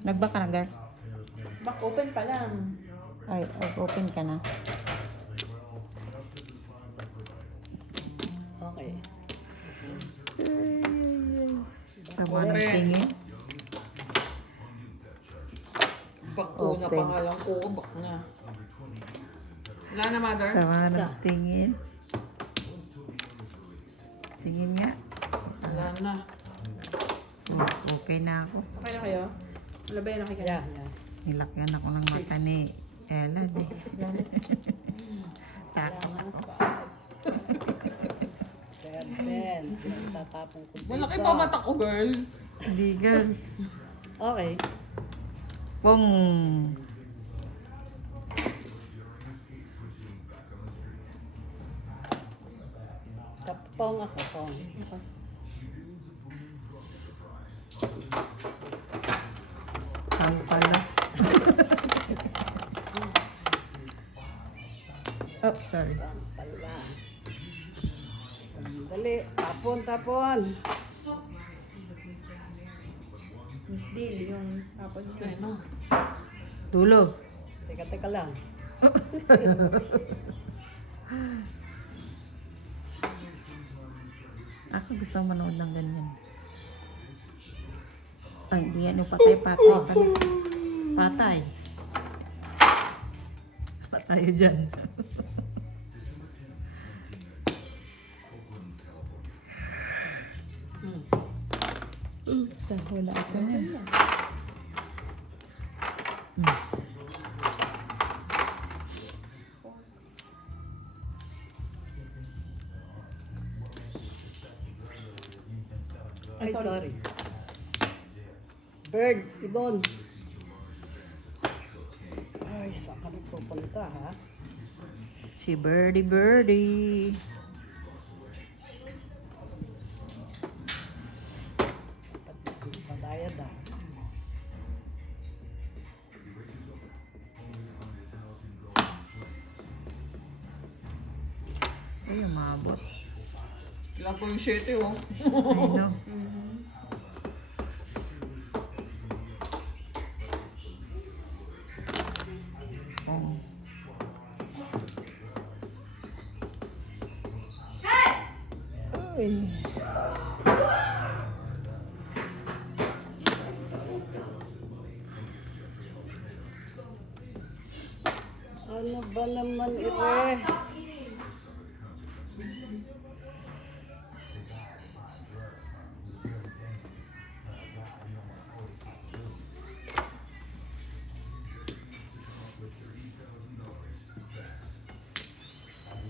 Nagba ka na, girl? Back open pa lang. Ay, open ka na. Okay. Sama ng tingin. Back ko na Open. pangalan ko. Back na. Wala na, mother? Sama ng tingin. Tingin nga. Wala na. Okay na ako. Okay na kayo? Wala ba yan nakikita? Yeah, yeah. Nilakyan ako ng mata ni Ella. Takot ako. 7. Tatapong ko. Malaki pa mata ko, girl. Hindi, girl. Okay. Pong. Kapong ako, pong. Sampal na. Oh, sorry. Pala. Sandali. Tapon, tapon. Miss Deal, yung tapon ko. Ano? Dulo. Teka, teka lang. Ako gusto manood ng ganyan. Ay, hindi yan yung patay pala. Patay. Patay dyan. Wala ako na. Ay, sorry. Bird, ibon. Ay, saan ka nagpupunta, ha? Si Birdie Birdie. Padayad, ha? Ay, umabot. Wala po yung 7, oh. I know. Oh. Uy. Ano ba naman ito?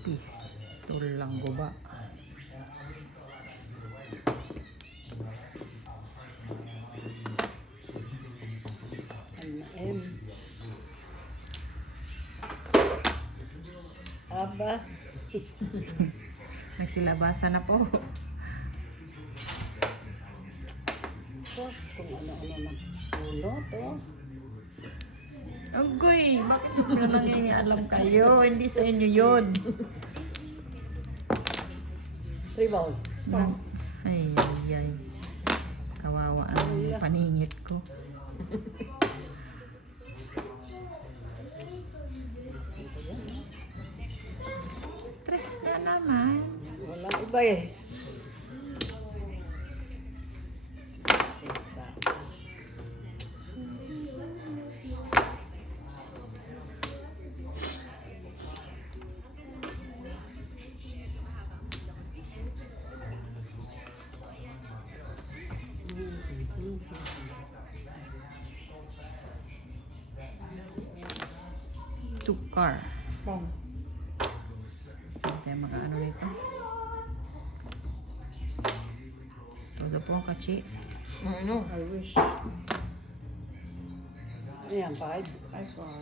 Pistol lang guba. M. Aba. Nagsilabasan na po. Sos, kung ano-ano ng ulo to. Agoy, bakit na nangingialam kayo? Hindi sa inyo yun. 3 balls. Ay, ay, ay. Kawawa ang paningit ko. Tres na naman. Walang iba eh. Isa. Tukar. Pong. Hindi tayo makaano dito. Todo po ang kachi. Ano? I wish. Ayan, 5. 5 or...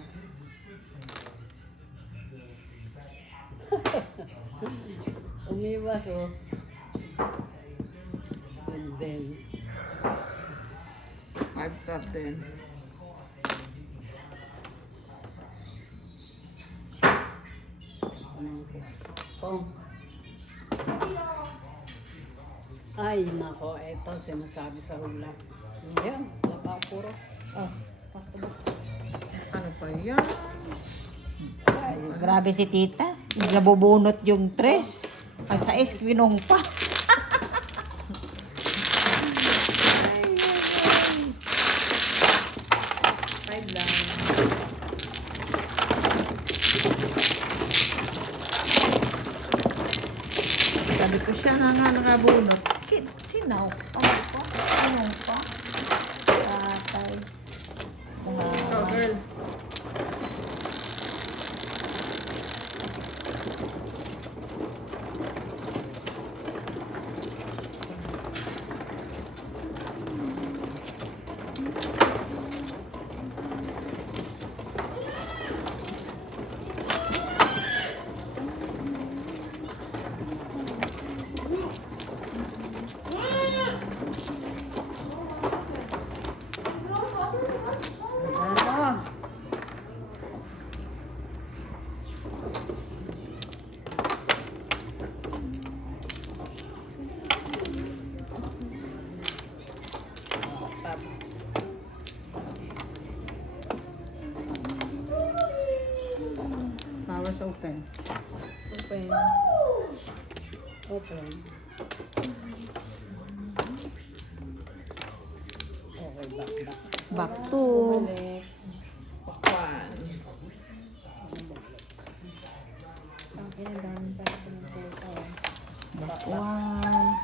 Umiwas oh. And then, 5 card din. pong. Ay, nako, eto sinasabi sa hula. Yan, puro. Ano pa yan? Ay, grabe si tita. Nabubunot yung tres. Ay, sa eskwinong pa. Five lang. Sabi ko siya nga nakabunot. Sinaw pa. Sinaw pa. Tatay. Oh, girl. Powers open. Open. Open. Okay, back. Back to. Balik. Pakwan. Back one.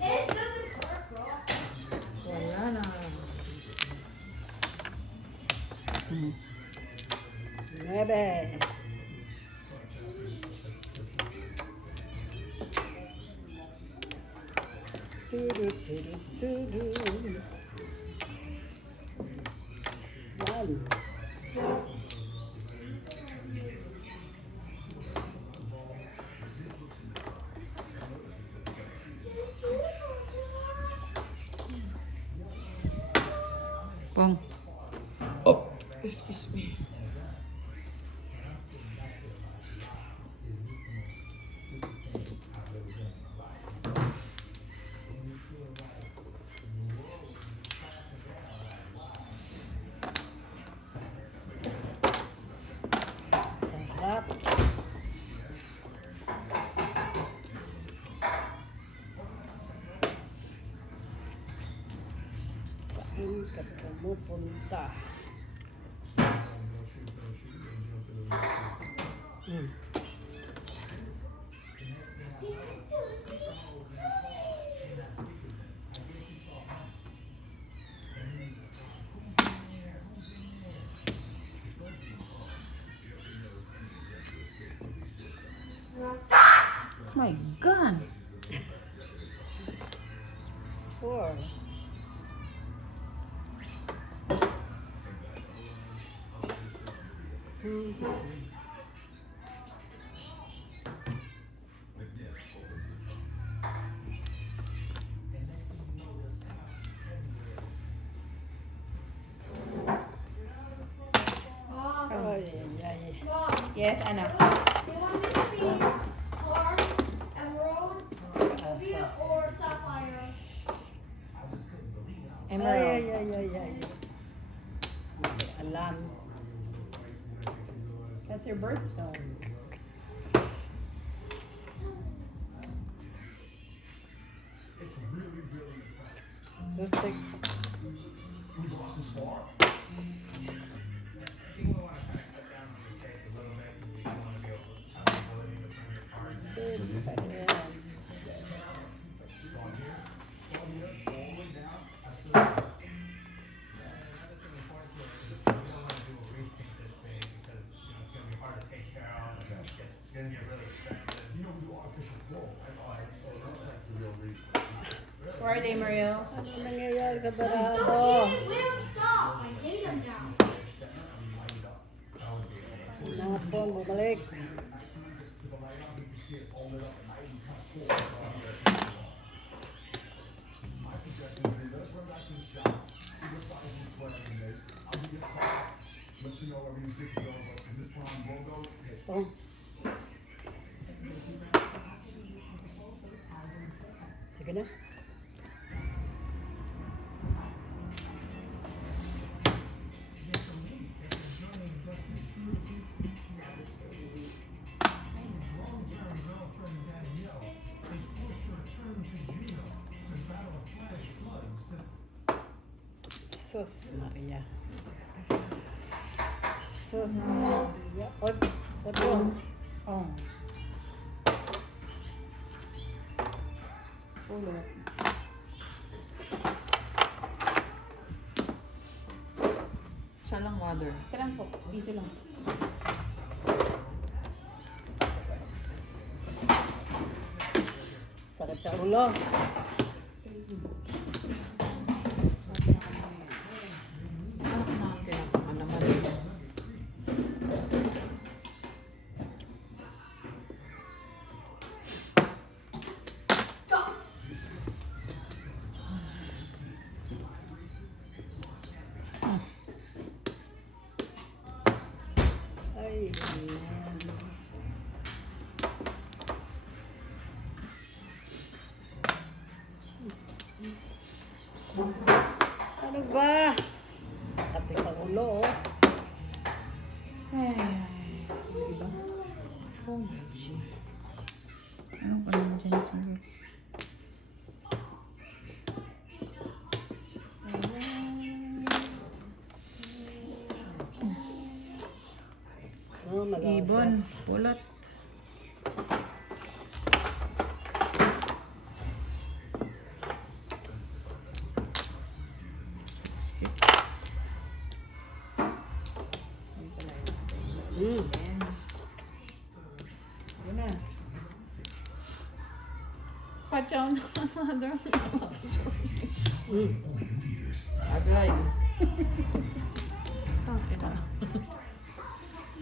It doesn't work, bro. Wala na. Nueve. One. Pong. Excuse me. Sarap. Saan ka pumupunta? My God. Four. Mom, Ay, ay, ay. Mom, Yes, anak. do you want me to be Clark, Emerald, Ruby, or Sapphire? Ay, Emerald. ay, ay, ay, ay. Hindi alam. That's your birthstone. Two six. Where are they, Mariel? Ano nangyayari sa Stop barado? eating Will, stop! I hate him now. Napon, bumalik. Oh. Sige na. Sus Maria. Sus Maria. Otro. Oh. Ulit. Siya lang, mother. Ito lang po. Piso lang. Sakit sa ulo. Anak natin ako naman. Ay, ayan. Ano ba? Sakit sa ulo, oh. Diba? Oh, Gigi. Ano pa naman sinasabi? Oh, malasa. Ibon, pulat. Sticks. Mm. Yun na. Pachaw na mother. Mm. Agay. Ito.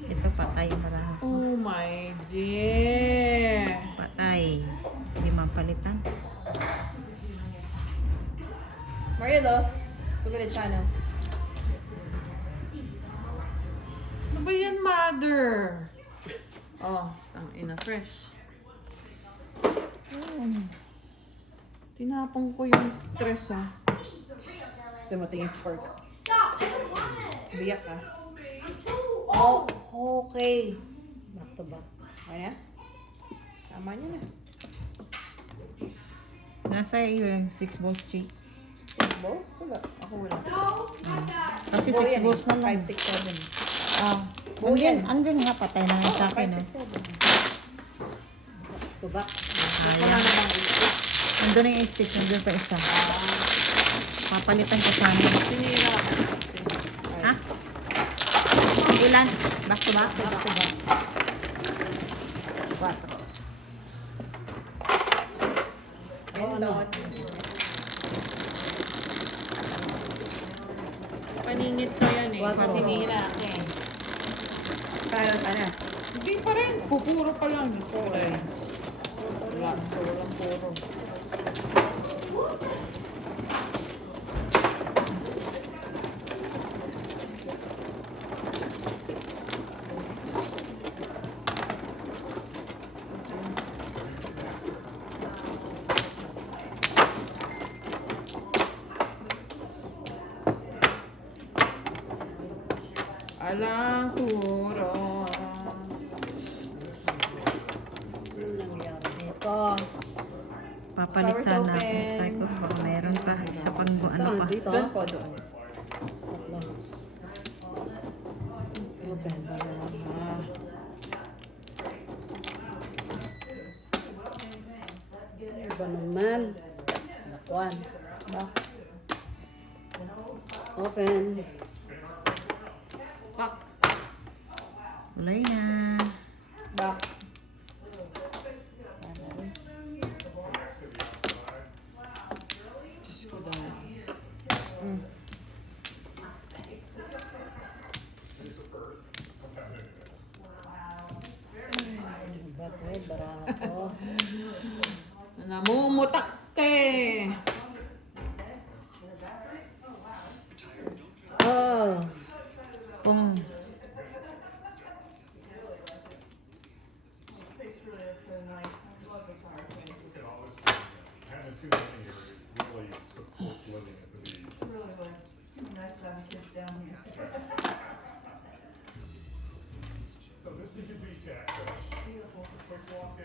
Ito patay marami. Oh my dear. Patay. Hindi mapalitan. Marielo, look at the channel. Ano ba yan, mother? Oh, ang ina fresh. Tinapong ko yung stress, oh. Gusto mo tingin fork. Stop! I don't want it! Biyak ka. I'm too Oh, okay. Back to back. Okay na? Tama niya na. Nasa iyo yung 6 balls cheat. 6 balls? Wala. Ako wala. No, not that. Kasi Buo 6 yan balls na lang. 5, 6, 7. Ah. Buo yan. Andyan nga patay na nga sa akin. 5, Eh. 6, 7. Back to back. Wala na bang 8, 6? Nandun na yung 6, nandun pa isa. Papalitan ko sana. Sinira. Ha? Ilan? Back to back? Back to back. 4. Endot. Paningit ko yan eh. Wag mo. Sinira ka eh. Parang ano? Hindi pa rin. Pupuro pa lang. Diyos ko rin. Wala. So, walang puro. Alang puro. Ano nangyari dito? Papalit Flowers sana. open. Try ko baka mayroon pa. Isa pang ano Saan? pa. Dito? Doon po, doon. Tatlo. Open. Iba naman. Lakwan. Open. Pak. Wala na. Back. Diyos ko dahil. Bato, barato. Namumutak ka eh. Oh. Kung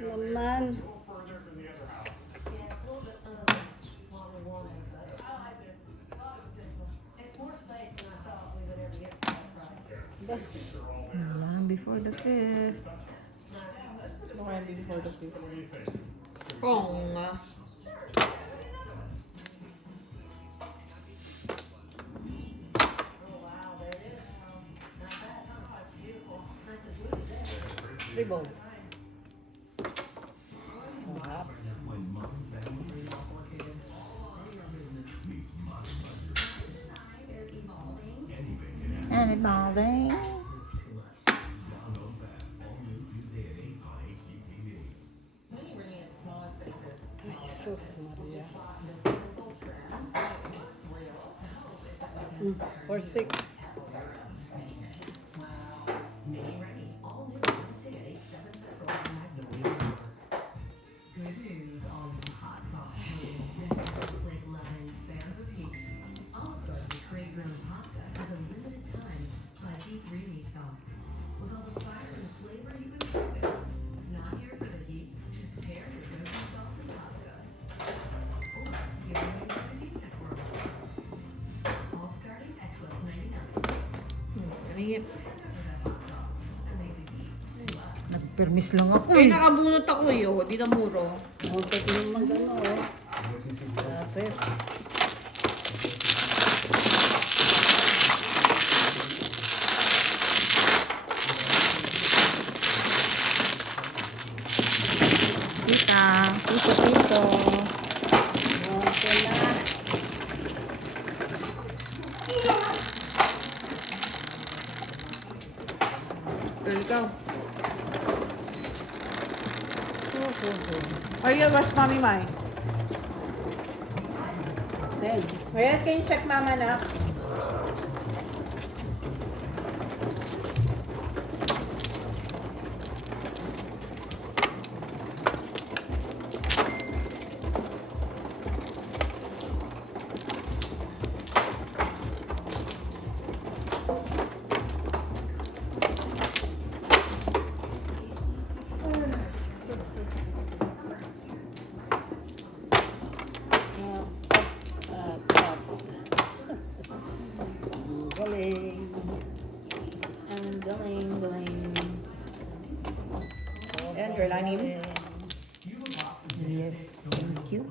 Naman. Wala, before the 5th. No candy before the 5th. Oo nga. Ribbon. Sarap. Anybody? Jesus Maria. 4-6. Good news, all new hot sauce flake loving fans of heat. Also, the Crate Grown Pasta has a limited time spicy 3-meat sauce. With all the fire and flavor you've been craving. Not here for the heat, just pair your go-to sauce and pasta. Or give them a heat network. All starting at $12.99. Kaningit. For that hot sauce and make the heat Nagpermis lang ako Eh, eh. nakabunot ako yo. Di na muro. Muntik naman gano'n, oh. Gracias. Tita, tito. Okay na. Pero ikaw. Are you watch Mommy Mai? Then, Ayan, can you check Mama na? galing. Ang galing. Ayan, girl, anim. Yes, thank you.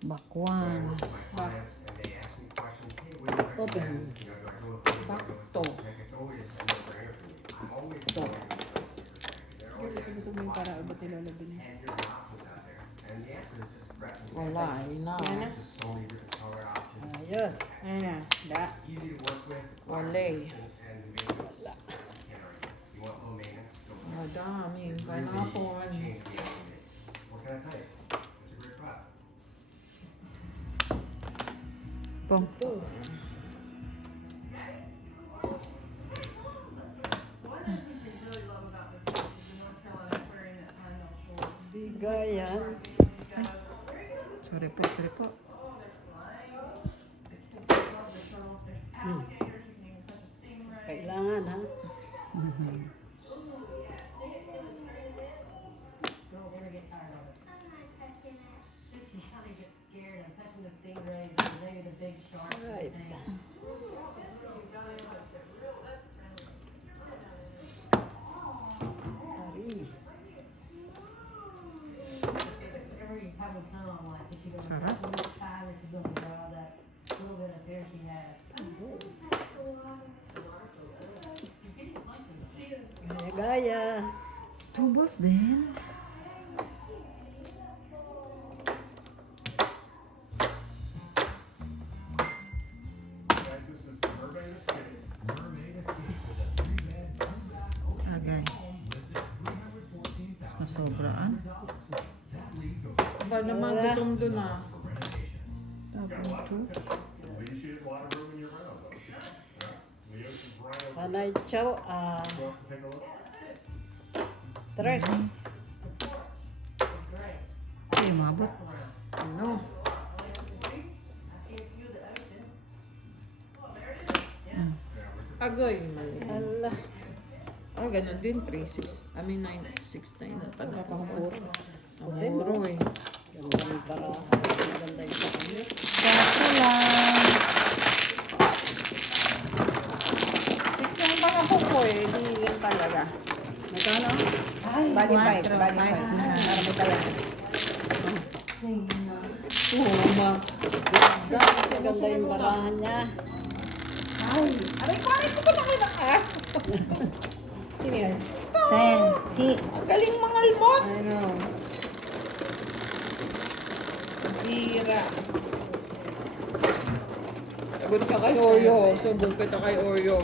Bakwan. Open. Bakto. Ito. Gusto mo yung para ba't nilalabin? Wala, yun na. Ayos. Ayan na. Da. Wala eh. Madami. Panapon. Pong. Bigayan. Sorry po. Kailangan, ha? Don't ever get tired of it. You probably get scared of touching the stingrays or maybe the big sharks and Right. things. Ari. Whenever you have them come, I'm like, is she gonna Sarap. come this time or she's gonna draw that little bit of hair she has? Gaya. Two balls din. Agay. Nasobraan. Ba naman gutom dun ah. Tapos two. Panay chow. Tres. Ay, mabot. Ano? Agoy, mali. Ala. Oh, ganun din. 3.6. I mean, 9.69 na pala. Puro. Ang muro eh. Ganda yung barahan. Ganda yung pakamit. Kaso lang. 6.9 pa na po po eh. Di yan talaga. Magkano? Bali 5. Bali 5. Para may tala. Oo, ma. Ganda yung barahan niya. Aray ko ba na kayo naka? Sino yan? Si. Ang galing mangalmot. I know. Bira. Sagot ka kay Oreo. Sagot kita kay Oreo.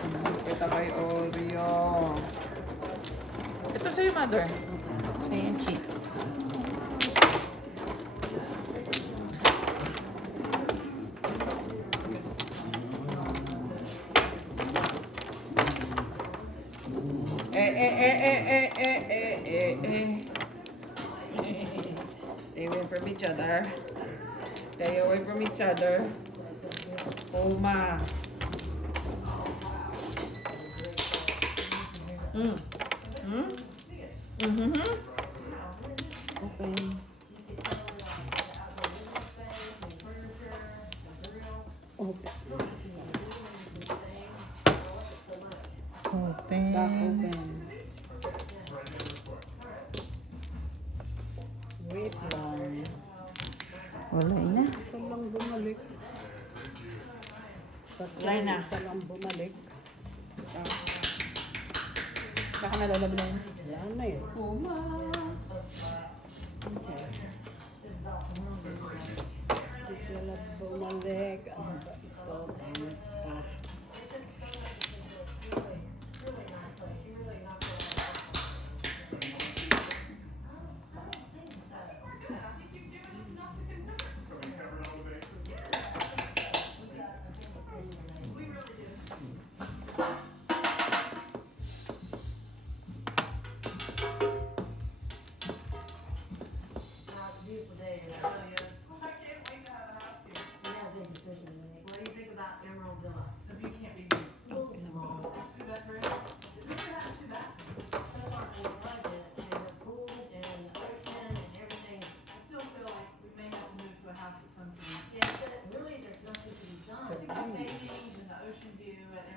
Sagot kita kay Oreo. Ito sa'yo, mother. Ayan, si. Stay away from each other. Stay away from each other. Uma. Okay. Open. Open. Back open. Wait lang. Wala na. Isa lang bumalik. Wala na. Isa lang bumalik. Baka nalalab na yun. Yan na yun. Isa lang bumalik. Ano ba ito? Ano pa?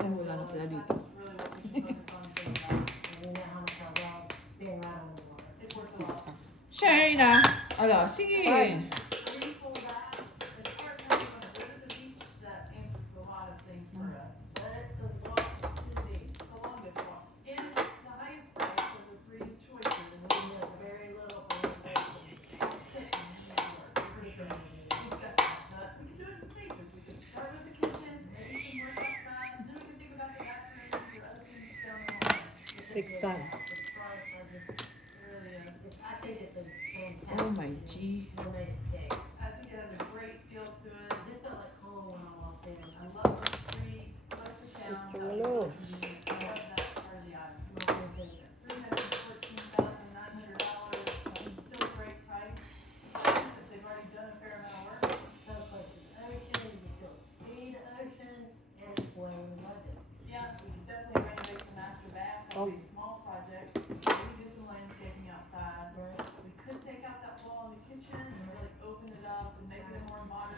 Ay, wala na pala dito. Shayna! Ala, sige. Six time. Oh my G. I think it has a great feel to it. I just felt like home when I walked in. I love the street, love the town. Chulo. I love that part of the island. $314,900 is still a great price. But they've already done a fair amount of work. So close to the ocean, you can still see the ocean, and it's well loved. Yeah, we can definitely renovate the master bath. That'll be a small project. Maybe do some landscaping outside. We could take out that wall in the kitchen and really open it up and make it a more modern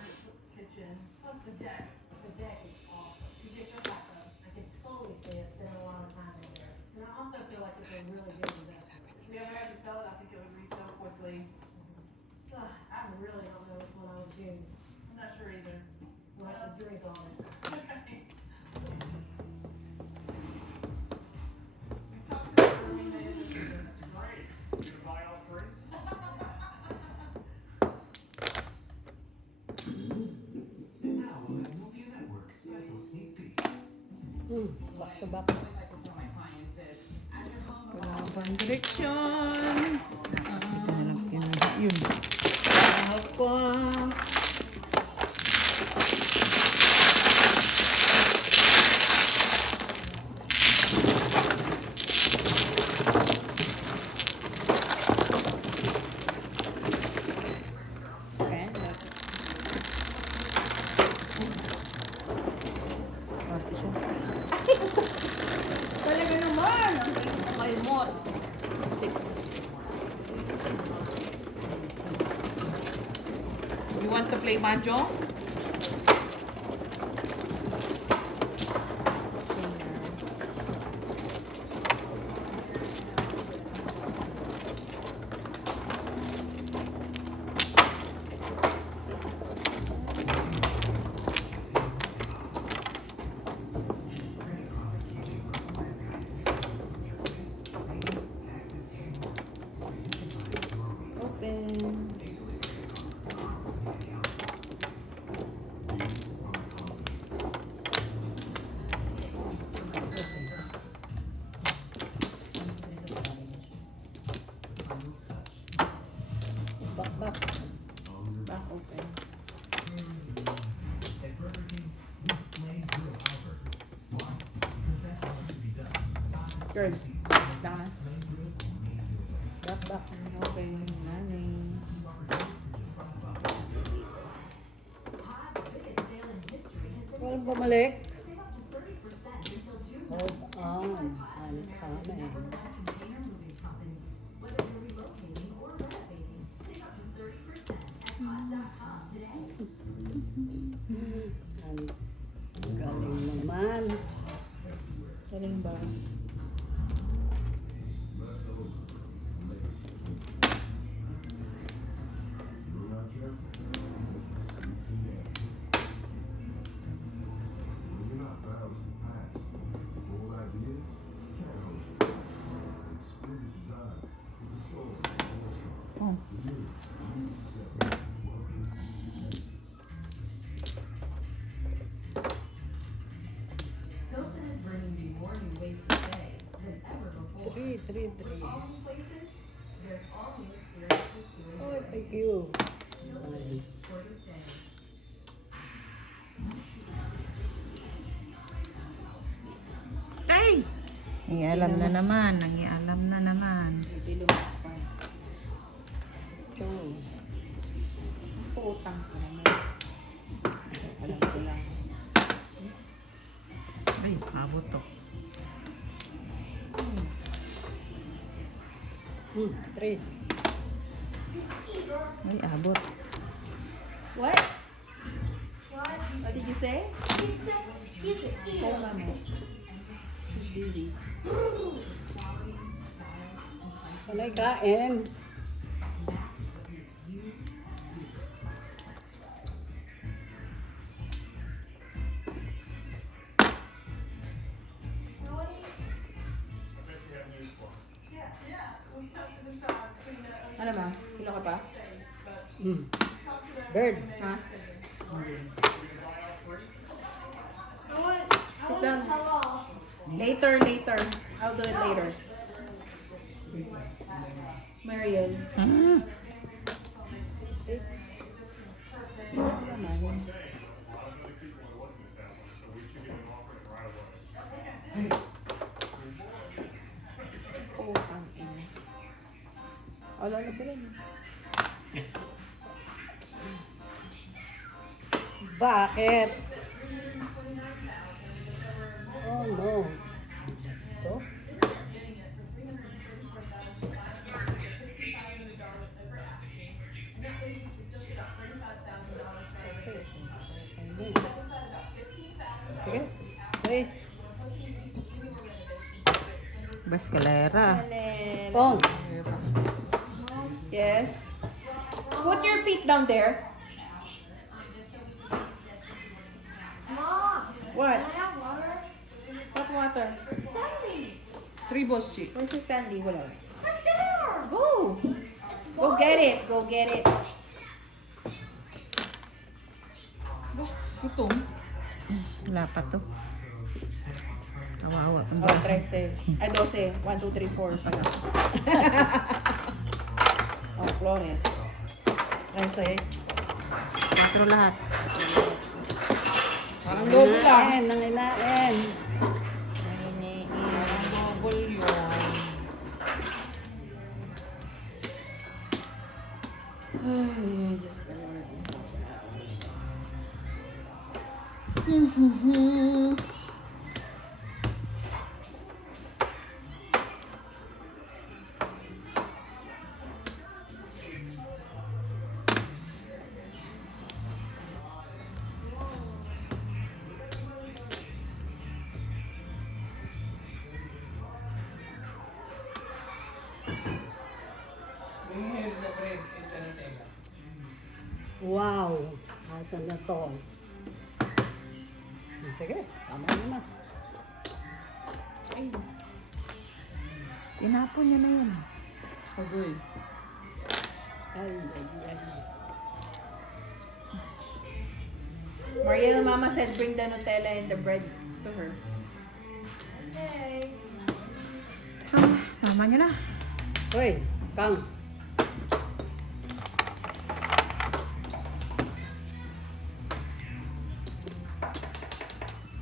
kitchen. Plus the deck. The deck is awesome. You get your hot tub. I can totally see us spending a lot of time in there. And I also feel like it's a really good investment. If we ever had to sell it, I think it would resell quickly. I really don't know which one I would choose. I'm not sure either. We'll have to drink on it. We talked to the Bernie manager. Great. You buy all three? And now on Magnolia Network, special sneak peek. Back to back. Wala pang direksyon. Hanap yun. Yun. Ako. Okay. naman! Ang kalmot. 6. You want to play mahjong? Open. Back. Back open. Girl, down na. Back. Okay, nanay. Walang bumalik. Hold on. I'm coming. Ang galing naman. Galing ba? Oh. Hilton is bringing you more new ways to stay than ever before. 3. All new places, there's all new experiences to enjoy. Oh, thank you. Hilton, for the stay. Ay! Ialam na naman. Nangialam na naman. Hindi lumapas. 2. Putang ko naman. Alam ko lang. Ay, abot to. 3. Ay, abot. What? What did you say? He's an Call eater. mama. She's busy. Sanay kain. Ano ma? Pino ka pa? Bird. Ha? Sit down. Later. I'll do it later. Mariel. Hmm. Putang ina. Wala na pala niya. Bakit? Oh no. Ito? Sige. Trace. Baskalera. Pong. Yes. Put your feet down there. Mom, What? can I have water? What water? Daddy, 3 balls, Chi. Where's your Stanley? Wala. right there. Go! Go get it. Go get it. Gutom. Wala pa to. Kawawa. Oh, 13. Ay, 12. 1, 2, 3, 4 pala. Oh, Flores. 13. 4 lahat. Parang double lang. Nanginain. Parang double yun. Ay, Diyos ko Lord. May hair na bread in Nutella. Wow. Asan na to? Sige, tama na. Ay. Tinapon niya na yun. Agoy. Ay. Mariel, Mama said bring the Nutella and the bread to her. Okay. Ah, tama niya na. Hoy, Kang.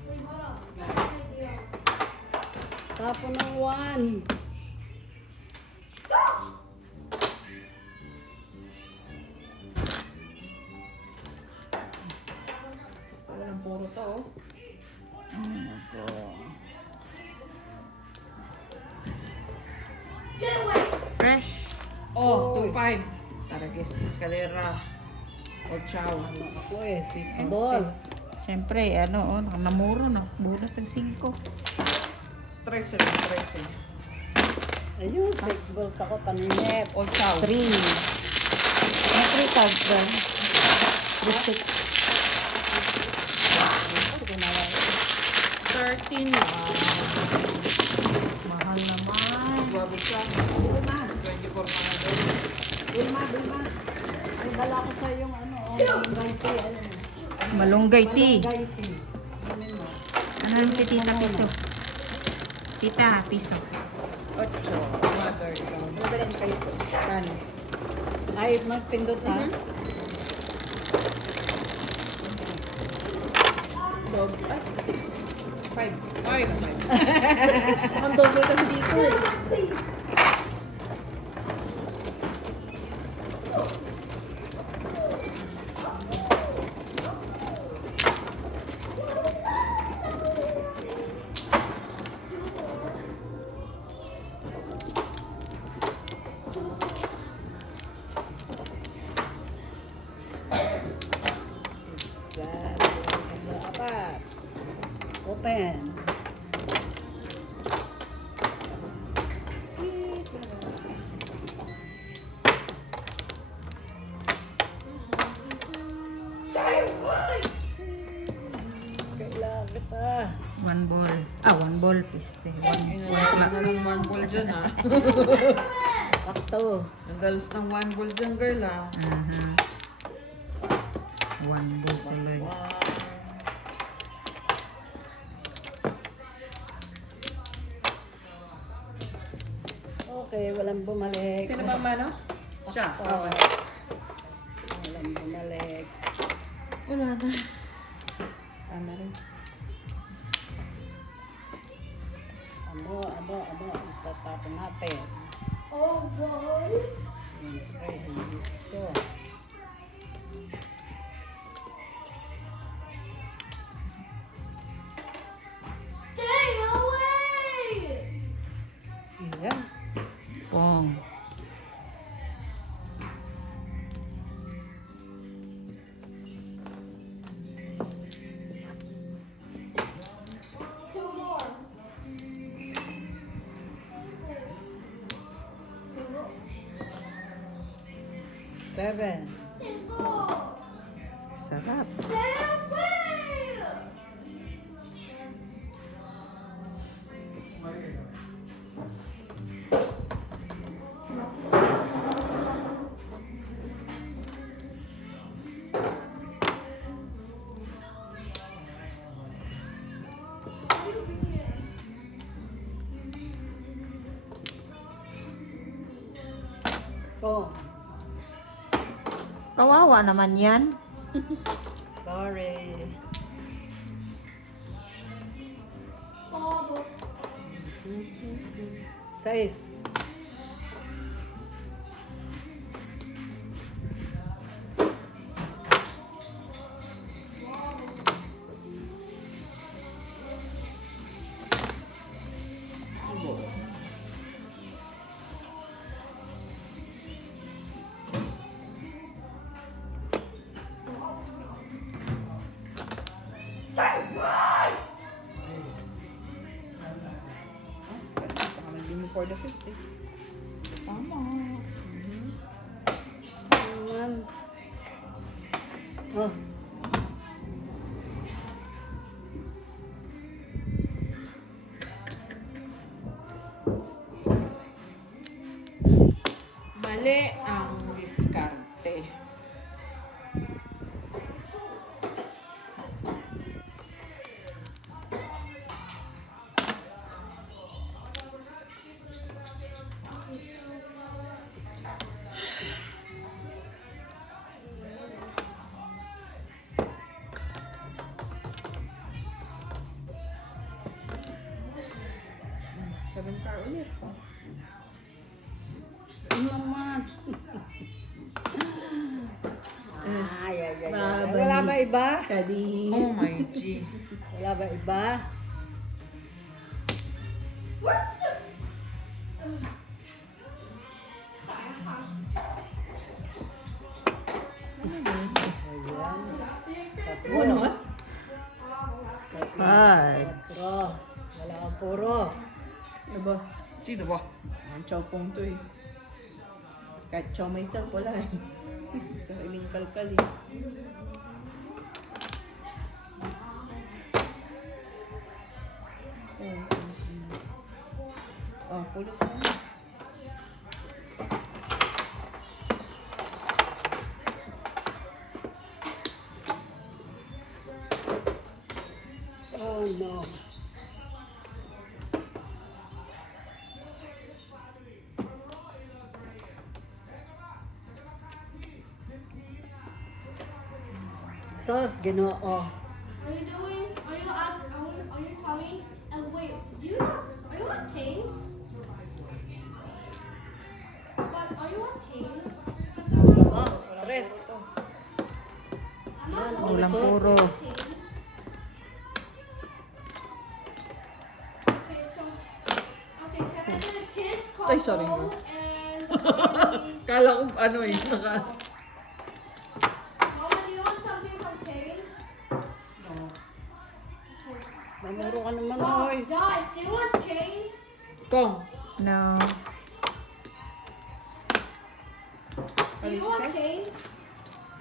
Wait, hold up. I have an idea. Tapo ng 1. Walang puro to, oh. Get away! Fresh. Oh, 2-5. Taragis, escalera. O chow. Ano ako eh, 6 balls. Siyempre, ano, namuro na. Bunot ng 5. 13 lang, 13. Ayun, 6 balls ako, paninip. O chow. 3. May 3 cards ba? 3 6. 13 na. Mahal naman. Grabe siya. 24 na nga daw. Bulma. Ay, dala ko sa yung ano, malunggay tea. Ano? Malunggay tea. Malunggay tea. Ano yung si Tita Piso? Tita Piso. 8. Mother. Madalhin kayo po. Rani. Ay, magpindot ha. Dog. Ay, 6. 5. 5. Ang double kasi dito, eh. Apat. Open. Kailangan kita. 1 ball. 1 ball, piste. 1 Inalaman na ng 1 ball dyan, ha? Sakto. Ang dalas ng 1 ball dyan, girl, ha? 1 ball tuloy. Okay, walang bumalik. Sino bang mano? Siya. Oh. Walang bumalik. Wala na. Tama rin. Abo. Tatapon natin. Oh, boy. Ay, hindi ito. Stay away! Ayan. Pong. Two more. 7. Sarap. Stay away! Oh, Kawawa naman yan. sorry. Oh, 6. Hindi mo for the 50. Tama. Ayan. Oh. Mali ang diskarte. Seven car ulit. Naman. Ay, ay, ay, ay. Baba Wala ni- ba iba? Kadi. Oh my G. Wala ba iba? Where's the? Bunot? Five. Patro. Wala kang puro. Ano ba? Sino ba? Ang chow pong to eh. Kahit chow myself, wala eh. Sariling kalkal eh. Oh, pulot mo. Oh no. Sos, Ginoo. Are you doing? Are you on your tummy? And wait, do you have? Are you on Tames? But are you on Tames? Oh, tres. I'm not Ulam puro. Tames. Okay, so can I get a kids call Ay, sorry. and Kala ko ano eh. Naka... Mama, do you want something from Tames? Mamuro ka naman, Oh, oy. guys, do you want Tames? Kong. No. Do you want Tames?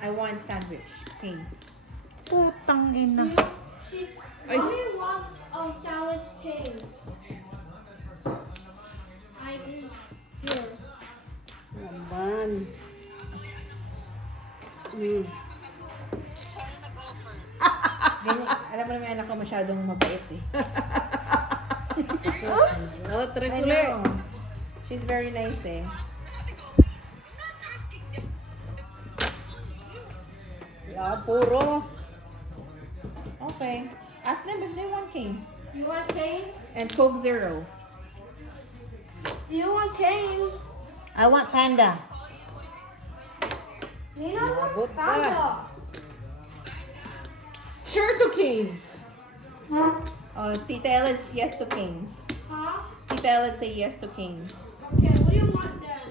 I want sandwich. Kings. Putang ina. See, Ay. Mommy wants sandwich Tames. I here. Naman. Mm. Ganyan, alam mo naman yung anak ko masyadong mabait eh. Oh, tres I ulit. know. She's very nice eh. Wala kang puro. Okay. Ask them if they want Kings. You want Tames? And Coke Zero. Do you want Tames? I want Panda. Nina Abot wants pa. Panda. Sure to Kings. Oh, Tita Ella is yes to Kings. Huh? Tita Ella say yes to Kings. Okay, what do you want then?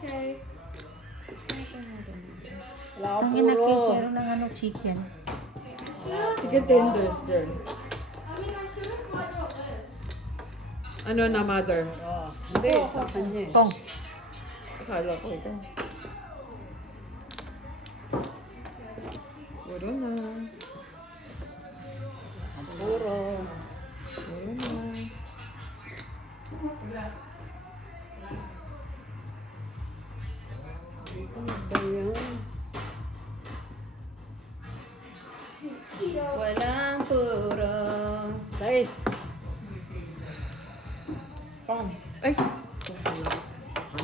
Okay. Wala kang Ang ina puro. Kings, meron ng ano, chicken. Chicken tenders, girl. I should have brought your list. Ano na, mother? Oh, hindi, sa kanya eh. Kong. Akala ko ito. Puro na. Puro. Puro na. Ano ba yan? Walang puro. Guys, Kong. Ay!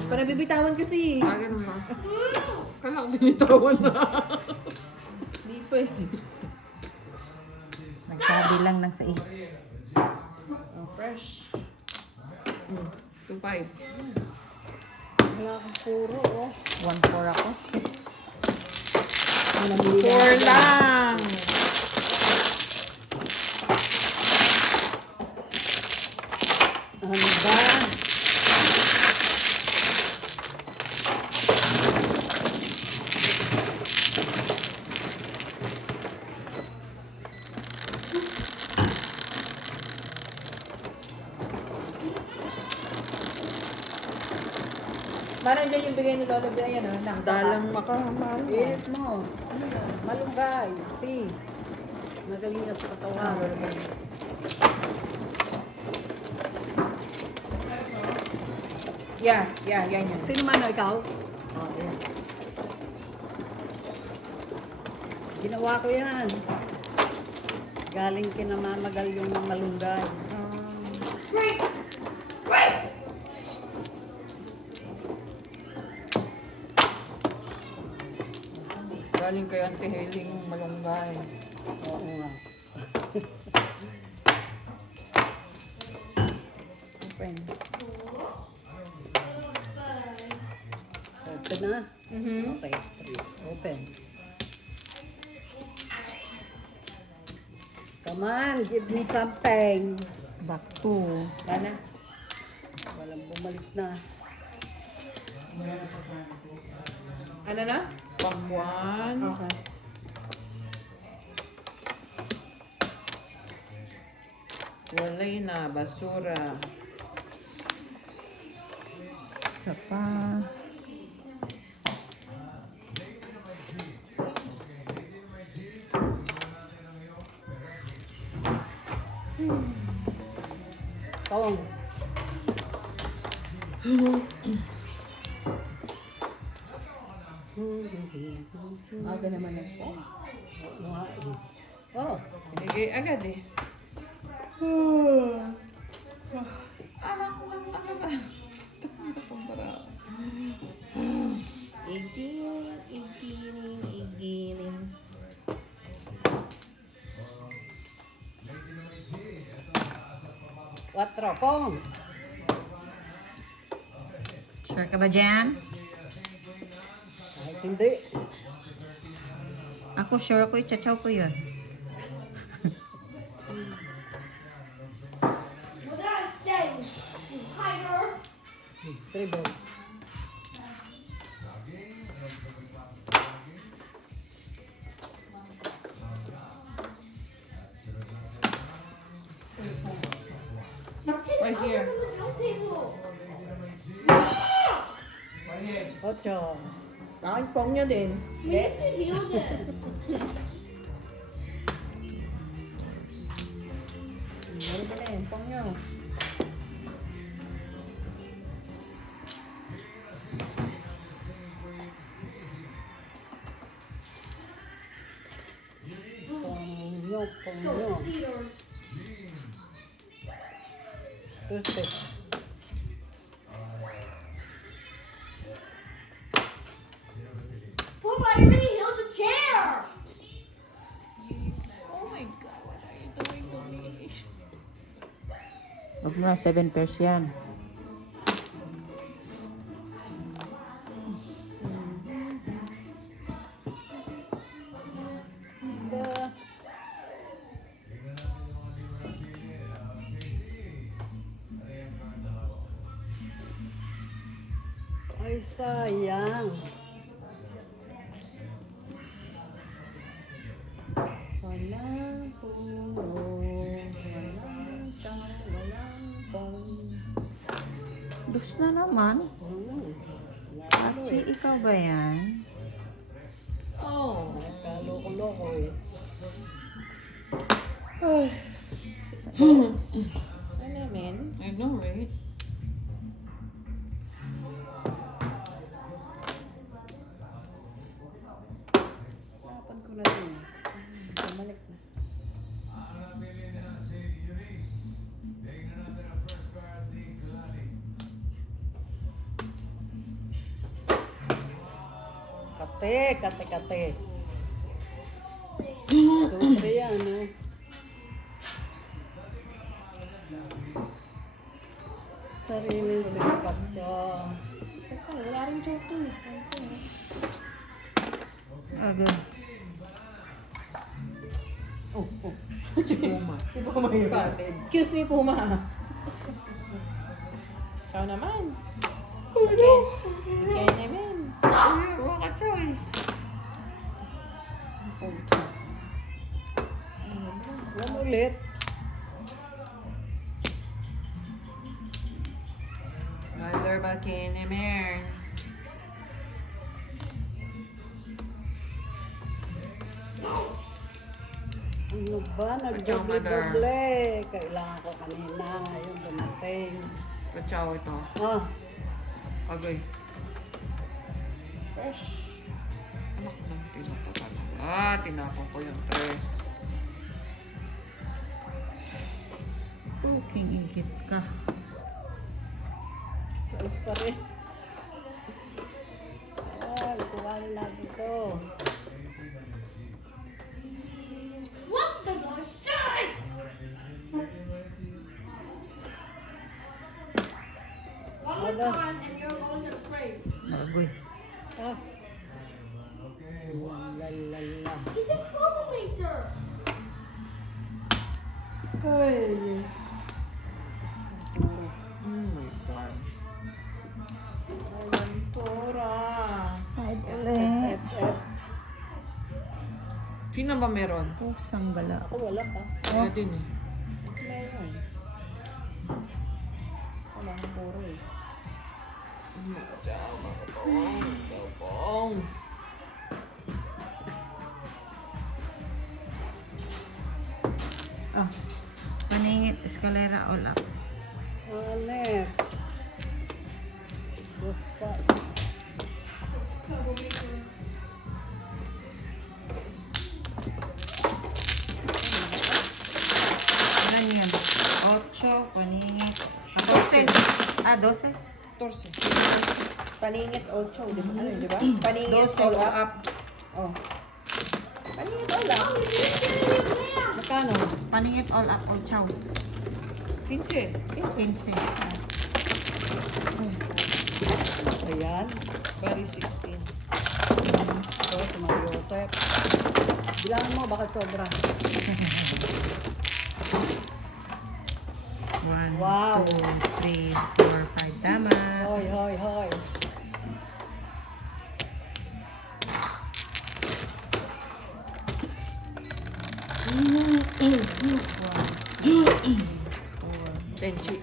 Para bibitawan kasi. Aga naman. Kala ko binitawan na. Hindi pa eh. Nagsabi lang ng 6. Oh, fresh. 2-5. wala kang puro, oh. 1-4 ako. 6. Namili 4 lang! Ano ba? Parang dyan yung bigay ni Lolo B. Ayan, nang Dalang makamahal. Ilit mo. Malunggay. Tea. Magaling na sa katawan. Yeah, yan. Sino man o ikaw? Oh, yan. Ginawa ko yan. Galing kinamamagal yung malunggay. Great! Great! Galing kay Auntie Hailey yung malunggay. Oo nga. Open. Open na. Mm-hmm. Okay. Open. Come on, give me something. Back to. Sana. Walang bumalik na. Ano na? Pakwan. Okay. Walay na, basura. Isa pa. Tawang. Aga naman na siya. Oh, Binigay agad eh. Anak ko lang, ano ba? Igiling. 4, pong. Sure ka ba dyan? Kahit hindi. Ako sure ko, itchachaw ko yun. Well, that stinks, you hider. 3 balls. Right here. Table. 8. Akin pong nyo din. We need to heal this. Meron ba na yun? Pong nyo. Ponyo. So, eaters. 2 sticks. Papa, I already healed the chair. Oh my God, what are you doing to me? Huwag mo na 7 pairs yan. Ba? Ay, sayang. Walang puno, walang tiyan, walang pang. Dus na naman. Achi, ikaw ba yan? Oh. Kaloko-loko eh. Ano namin? I know, right? Lapan ko na din. Bumalik na. Kate. 2, 3 yan, no? Sariling sikat ka. Saka, wala rin choco. Aga. Si Puma. Si Puma yun. Excuse me, Puma. Ciao naman. Ciao naman. Ay, waka choy. Yan ulit. Mother Bakinimer. Ano ba? Nagdoble-doble. Kailangan ko kanina. Ngayon dumating. Kachaw ito. Ah, Agay. fresh. Anak ng tinato talaga. Tinapon ko yung tres. Cooking igit ka. Size pa rin. Ah, kukuhanin natin ito. What the shit? One more time and you're going to the grave. Bagoy. Ah. Lalala. He's a troublemaker. Ay. Oh my God. Aventura. Side ulit. F. Sino ba meron? Pusang gala. Ako wala pa. Kaya din eh. Mas meron. Wala ang puro eh. Tapong. Oh. Paningit. Escalera all up. Hanep. Dos pa. Troublemakers. Ilan yan? 8. Paningit. 12. Ah, 12? 14. Paningit 8, di ba? Ano, di ba? Paningit 12 all all up. up. Oh. Paningit all up. Magkano? Paningit all up. 8. 15. 15. Ayan. Bali 16. Ito, si Mang Joseph. Bilangan mo, baka sobra. 1, Wow. 2, 3, 4, 5. Tama. Hoy, hoy, hoy. Tenchi.